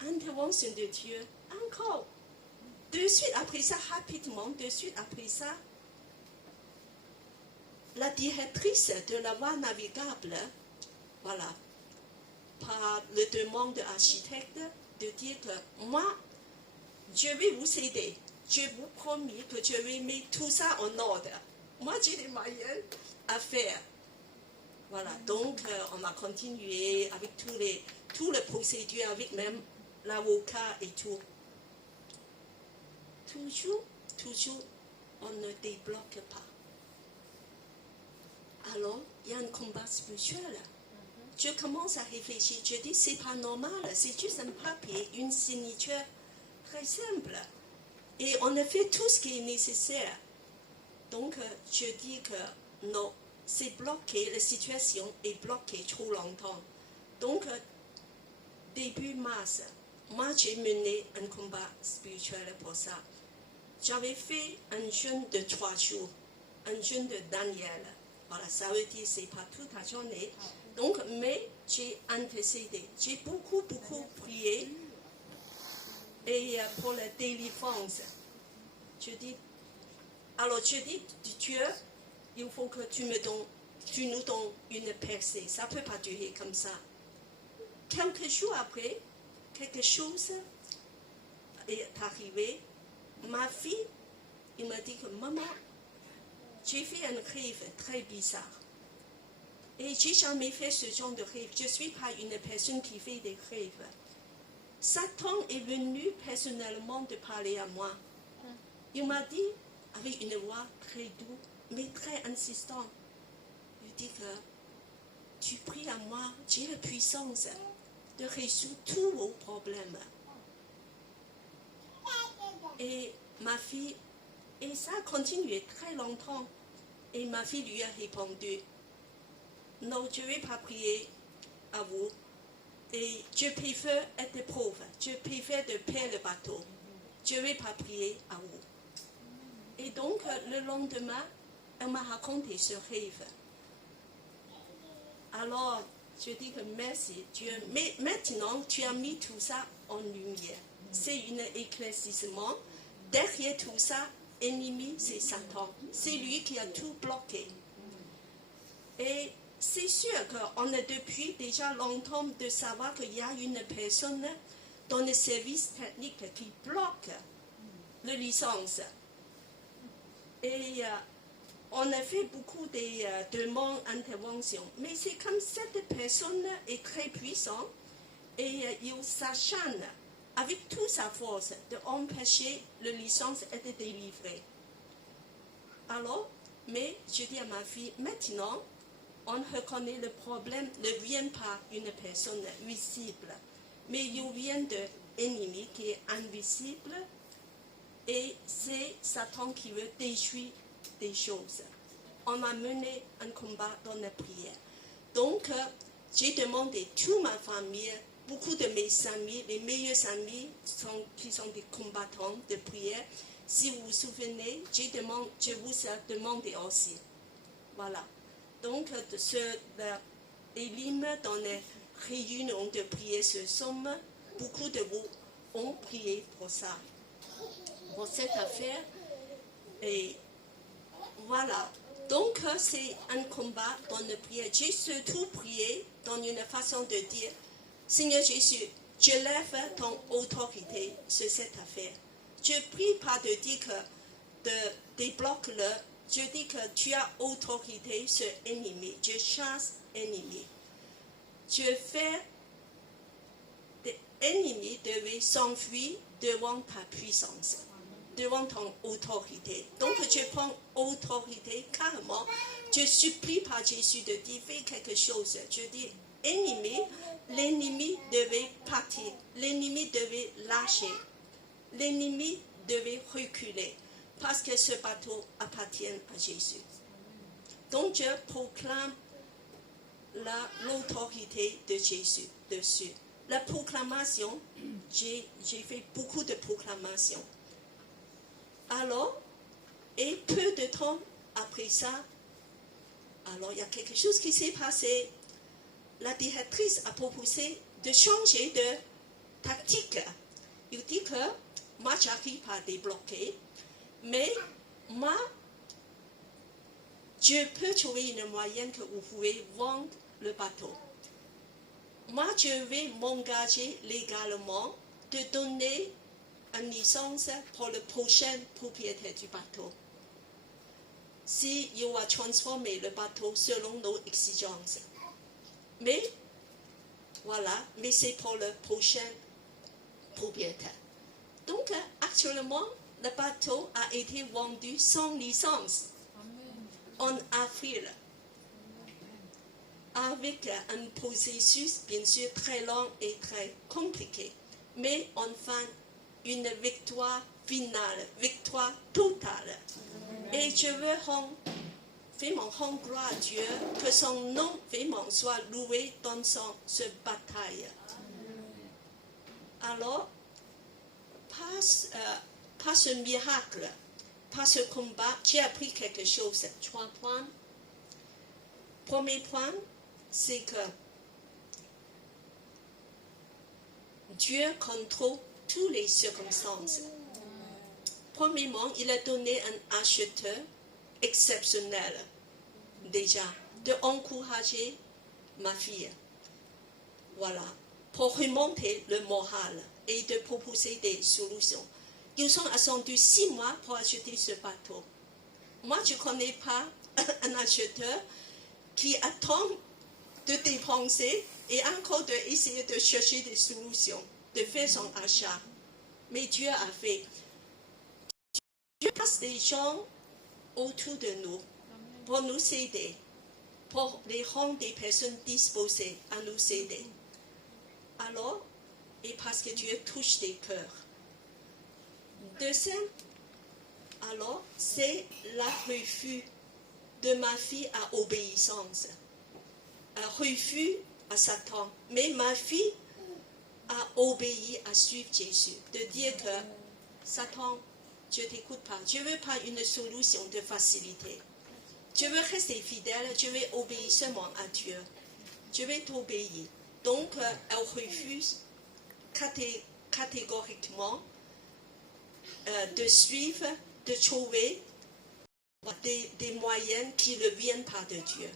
intervention de Dieu, encore. De suite après ça, rapidement, de suite après ça, la directrice de la voie navigable, voilà, par le demande de l'architecte, de dire que moi, je vais vous aider. Je vous promets que je vais mettre tout ça en ordre. Moi, j'ai des moyens à faire. Voilà, donc on va continuer avec toutes les procédures, avec même l'avocat et tout. Toujours, on ne débloque pas. Alors, il y a un combat spirituel. Je commence à réfléchir, je dis, c'est pas normal, c'est juste un papier, une signature très simple. Et on a fait tout ce qui est nécessaire. Donc, je dis que non, c'est bloqué, la situation est bloquée trop longtemps. Donc, début mars, moi j'ai mené un combat spirituel pour ça. J'avais fait un jeûne de 3 jours, un jeûne de Daniel. Voilà, ça veut dire c'est pas toute la journée. Donc, mais j'ai intercédé. J'ai beaucoup prié. Et pour la délivrance, je dis, Dieu, il faut que tu nous donnes une percée. Ça ne peut pas durer comme ça. Quelques jours après, quelque chose est arrivé. Ma fille, il m'a dit que maman, j'ai fait un rêve très bizarre. Et j'ai jamais fait ce genre de rêve. Je ne suis pas une personne qui fait des rêves. Satan est venu personnellement de parler à moi. Il m'a dit, avec une voix très douce, mais très insistante, il dit que tu pries à moi, j'ai la puissance de résoudre tous vos problèmes. Et ma fille, et ça a continué très longtemps. Et ma fille lui a répondu, non, je ne vais pas prier à vous. Et je préfère être pauvre, je préfère de perdre le bateau. Je ne vais pas prier à vous. Et donc, le lendemain, elle m'a raconté ce rêve. Alors, je dis que merci Dieu. Mais maintenant, tu as mis tout ça en lumière. C'est un éclaircissement. Derrière tout ça, ennemi, c'est Satan. C'est lui qui a tout bloqué. Et c'est sûr qu'on a depuis déjà longtemps de savoir qu'il y a une personne dans le service technique qui bloque la licence. Et on a fait beaucoup de demandes d'intervention. Mais c'est comme cette personne est très puissante et il s'acharne avec toute sa force d'empêcher la licence d'être délivrée. Alors, mais je dis à ma fille, maintenant, on reconnaît le problème ne vient pas d'une personne visible, mais il vient d'un ennemi qui est invisible Et c'est Satan qui veut détruire des choses. On a mené un combat dans la prière. Donc, j'ai demandé à toute ma famille, beaucoup de mes amis, les meilleurs amis qui sont des combattants de prière. Si vous vous souvenez, je vous ai demandé aussi. Voilà. Donc, les limes dans les réunions de prière ce somme, beaucoup de vous ont prié pour ça, pour cette affaire. Et voilà. Donc, c'est un combat dans la prière. J'ai surtout prié dans une façon de dire, Seigneur Jésus, je lève ton autorité sur cette affaire. Je prie pas de dire que débloque-le. Je dis que tu as autorité sur l'ennemi. Je chasse l'ennemi. Je fais des ennemis devaient s'enfuir devant ta puissance, devant ton autorité. Donc je prends autorité carrément. Je supplie par Jésus de dire fais quelque chose. Je dis l'ennemi devait partir. L'ennemi devait lâcher. L'ennemi devait reculer. Parce que ce bateau appartient à Jésus. Donc je proclame l'autorité de Jésus dessus. La proclamation, j'ai fait beaucoup de proclamations. Alors, et peu de temps après ça, alors il y a quelque chose qui s'est passé. La directrice a proposé de changer de tactique. Il dit que moi j'arrive à débloquer. Mais moi, je peux trouver une moyenne que vous pouvez vendre le bateau. Moi, je vais m'engager légalement de donner une licence pour le prochain propriétaire du bateau. S'il va transformer le bateau selon nos exigences. Mais, voilà, mais c'est pour le prochain propriétaire. Donc, actuellement, le bateau a été vendu sans licence en avril, avec un processus bien sûr très long et très compliqué, mais enfin une victoire finale, victoire totale. Et je veux vraiment rendre gloire à Dieu, que son nom vraiment soit loué dans cette bataille. Alors, par ce miracle, par ce combat, j'ai appris quelque chose. 3 points. Premier point, c'est que Dieu contrôle toutes les circonstances. Premièrement, il a donné un acheteur exceptionnel, déjà, d'encourager ma fille. Voilà, pour remonter le moral et de proposer des solutions. Ils ont attendu 6 mois pour acheter ce bateau. Moi, je ne connais pas un acheteur qui attend de dépenser et encore d'essayer de chercher des solutions, de faire son achat. Mais Dieu a fait. Dieu passe des gens autour de nous pour nous aider, pour les rendre des personnes disposées à nous aider. Alors, et parce que Dieu touche des cœurs. Deuxième, alors, c'est le refus de ma fille à obéissance. Un refus à Satan. Mais ma fille a obéi à suivre Jésus. De dire que Satan, je ne t'écoute pas. Je ne veux pas une solution de facilité. Je veux rester fidèle. Je vais obéir seulement à Dieu. Je vais t'obéir. Donc, elle refuse catégoriquement de suivre, de trouver des moyens qui ne viennent pas de Dieu.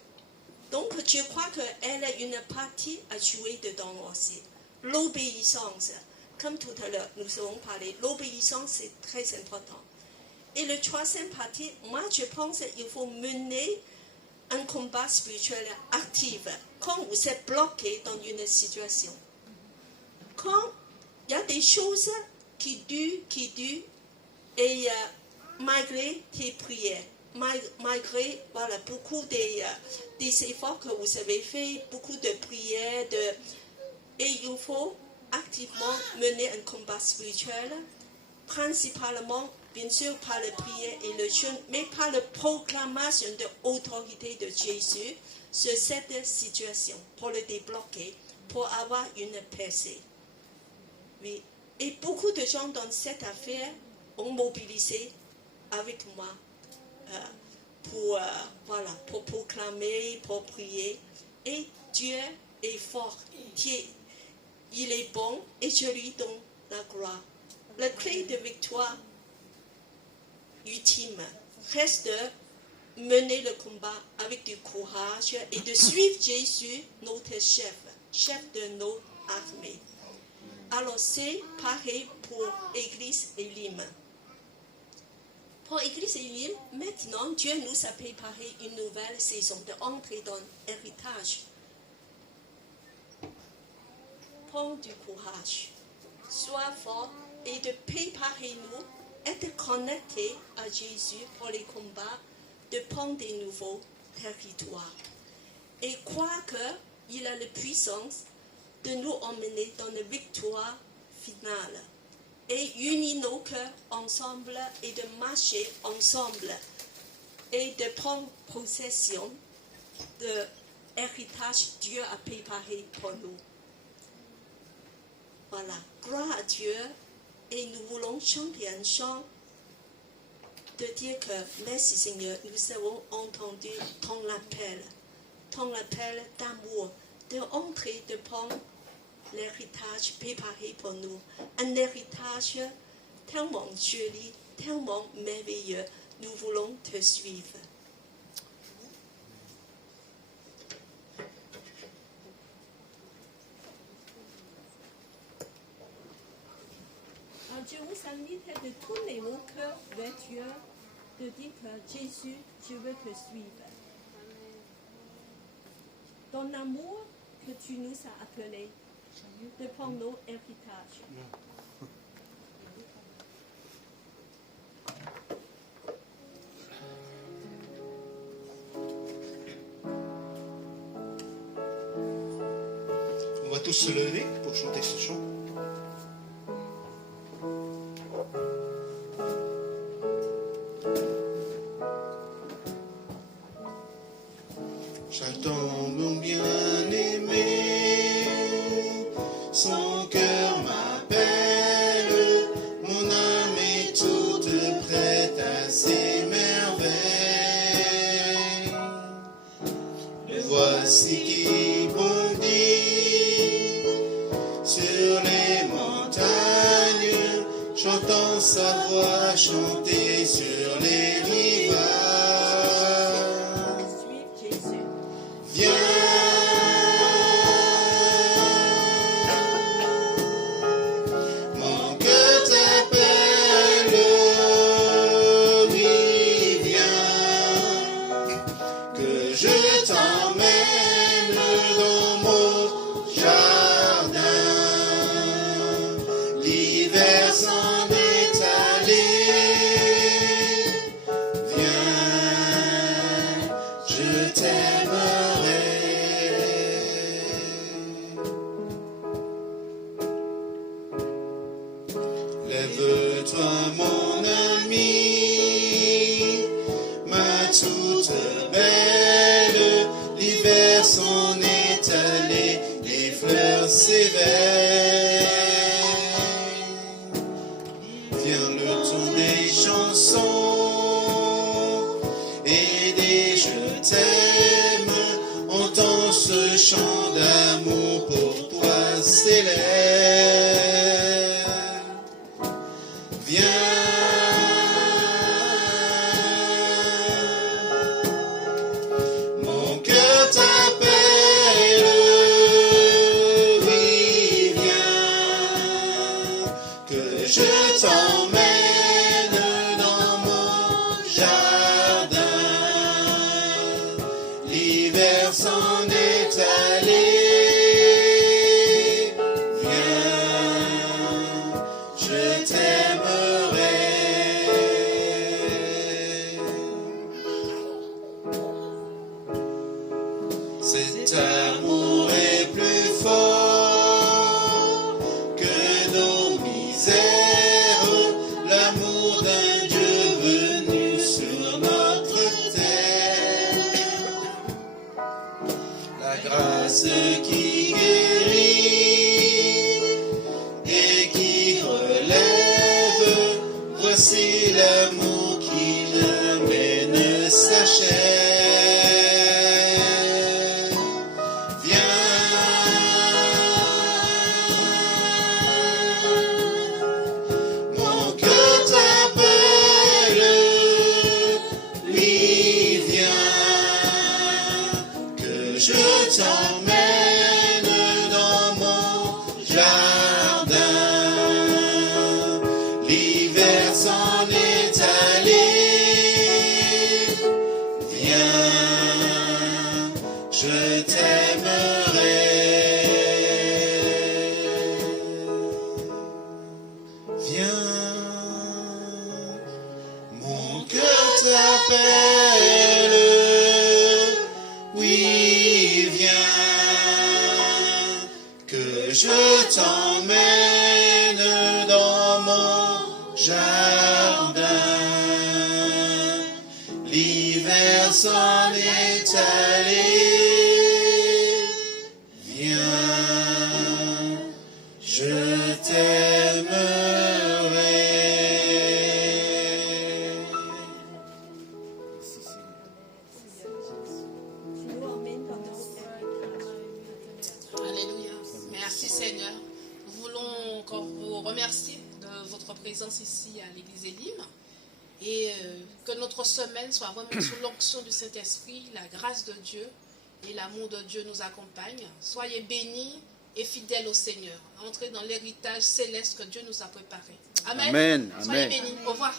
Donc, je crois qu'elle a une partie à jouer dedans aussi. L'obéissance, comme tout à l'heure nous avons parlé, l'obéissance c'est très important. Et le troisième partie, moi je pense qu'il faut mener un combat spirituel actif quand vous êtes bloqué dans une situation. Quand il y a des choses qui durent, et malgré tes prières, malgré voilà, beaucoup des efforts que vous avez faits, beaucoup de prières, et il faut activement mener un combat spirituel principalement, bien sûr, par la prière et le jeûne, mais par la proclamation de l'autorité de Jésus sur cette situation, pour le débloquer, pour avoir une percée. Oui. Et beaucoup de gens dans cette affaire ont mobilisé avec moi pour proclamer, pour prier. Et Dieu est fort, il est bon et je lui donne la gloire. La clé de victoire ultime reste de mener le combat avec du courage et de suivre Jésus, notre chef de nos armées. Alors c'est pareil pour Église Elim. Pour Église Elim, maintenant Dieu nous a préparé une nouvelle saison d'entrer dans l'héritage. Prends du courage, sois fort et de préparer-nous, être connectés à Jésus pour les combats, de prendre des nouveaux territoires. Et croire qu'il a la puissance de nous emmener dans la victoire finale. Et unir nos cœurs ensemble et de marcher ensemble et de prendre possession de l'héritage que Dieu a préparé pour nous. Voilà, gloire à Dieu. Et nous voulons chanter un chant de dire que merci Seigneur, nous avons entendu ton appel d'amour, d'entrer, de prendre l'héritage préparé pour nous. Un héritage tellement joli, tellement merveilleux. Nous voulons te suivre. Je vous invite de tourner mon cœur vers Dieu, de dire que Jésus, je veux te suivre. Dans l'amour que tu nous as appelés, de prendre nos héritages. On va tous se lever pour chanter ce chant. J'attends mon bien-aimé, son cœur m'appelle, mon âme est toute prête à ses merveilles. Le voici qui bondit sur les montagnes, j'entends sa voix chanter sur les rivages. Viens, mon cœur t'appelle, oui, viens, que je t'emmène dans mon jardin. L'hiver s'en est allé, viens, je t'aimerai. Lève-toi mon ami, ma toute belle, l'hiver s'en est allé, les fleurs s'éveillent. Vient le ton des chansons et des je t'aime, entends ce chant d'amour pour toi s'élève. Viens, mon cœur t'appelle, oui, viens, que je t'emmène dans mon jardin. L'hiver s'en est allé, viens, je t'aimerai. Cet amour est plus fort que nos misères, ce qui guérit et qui relève. Voici l'amour qui ne mène s'achève. Alléluia. Merci Seigneur. Nous voulons encore vous remercier de votre présence ici à l'église Elim et que notre semaine soit vraiment sous l'onction du Saint-Esprit, la grâce de Dieu et l'amour de Dieu nous accompagnent. Soyez bénis et fidèles au Seigneur. Entrez dans l'héritage céleste que Dieu nous a préparé. Amen. Amen. Soyez Amen. bénis. Au revoir.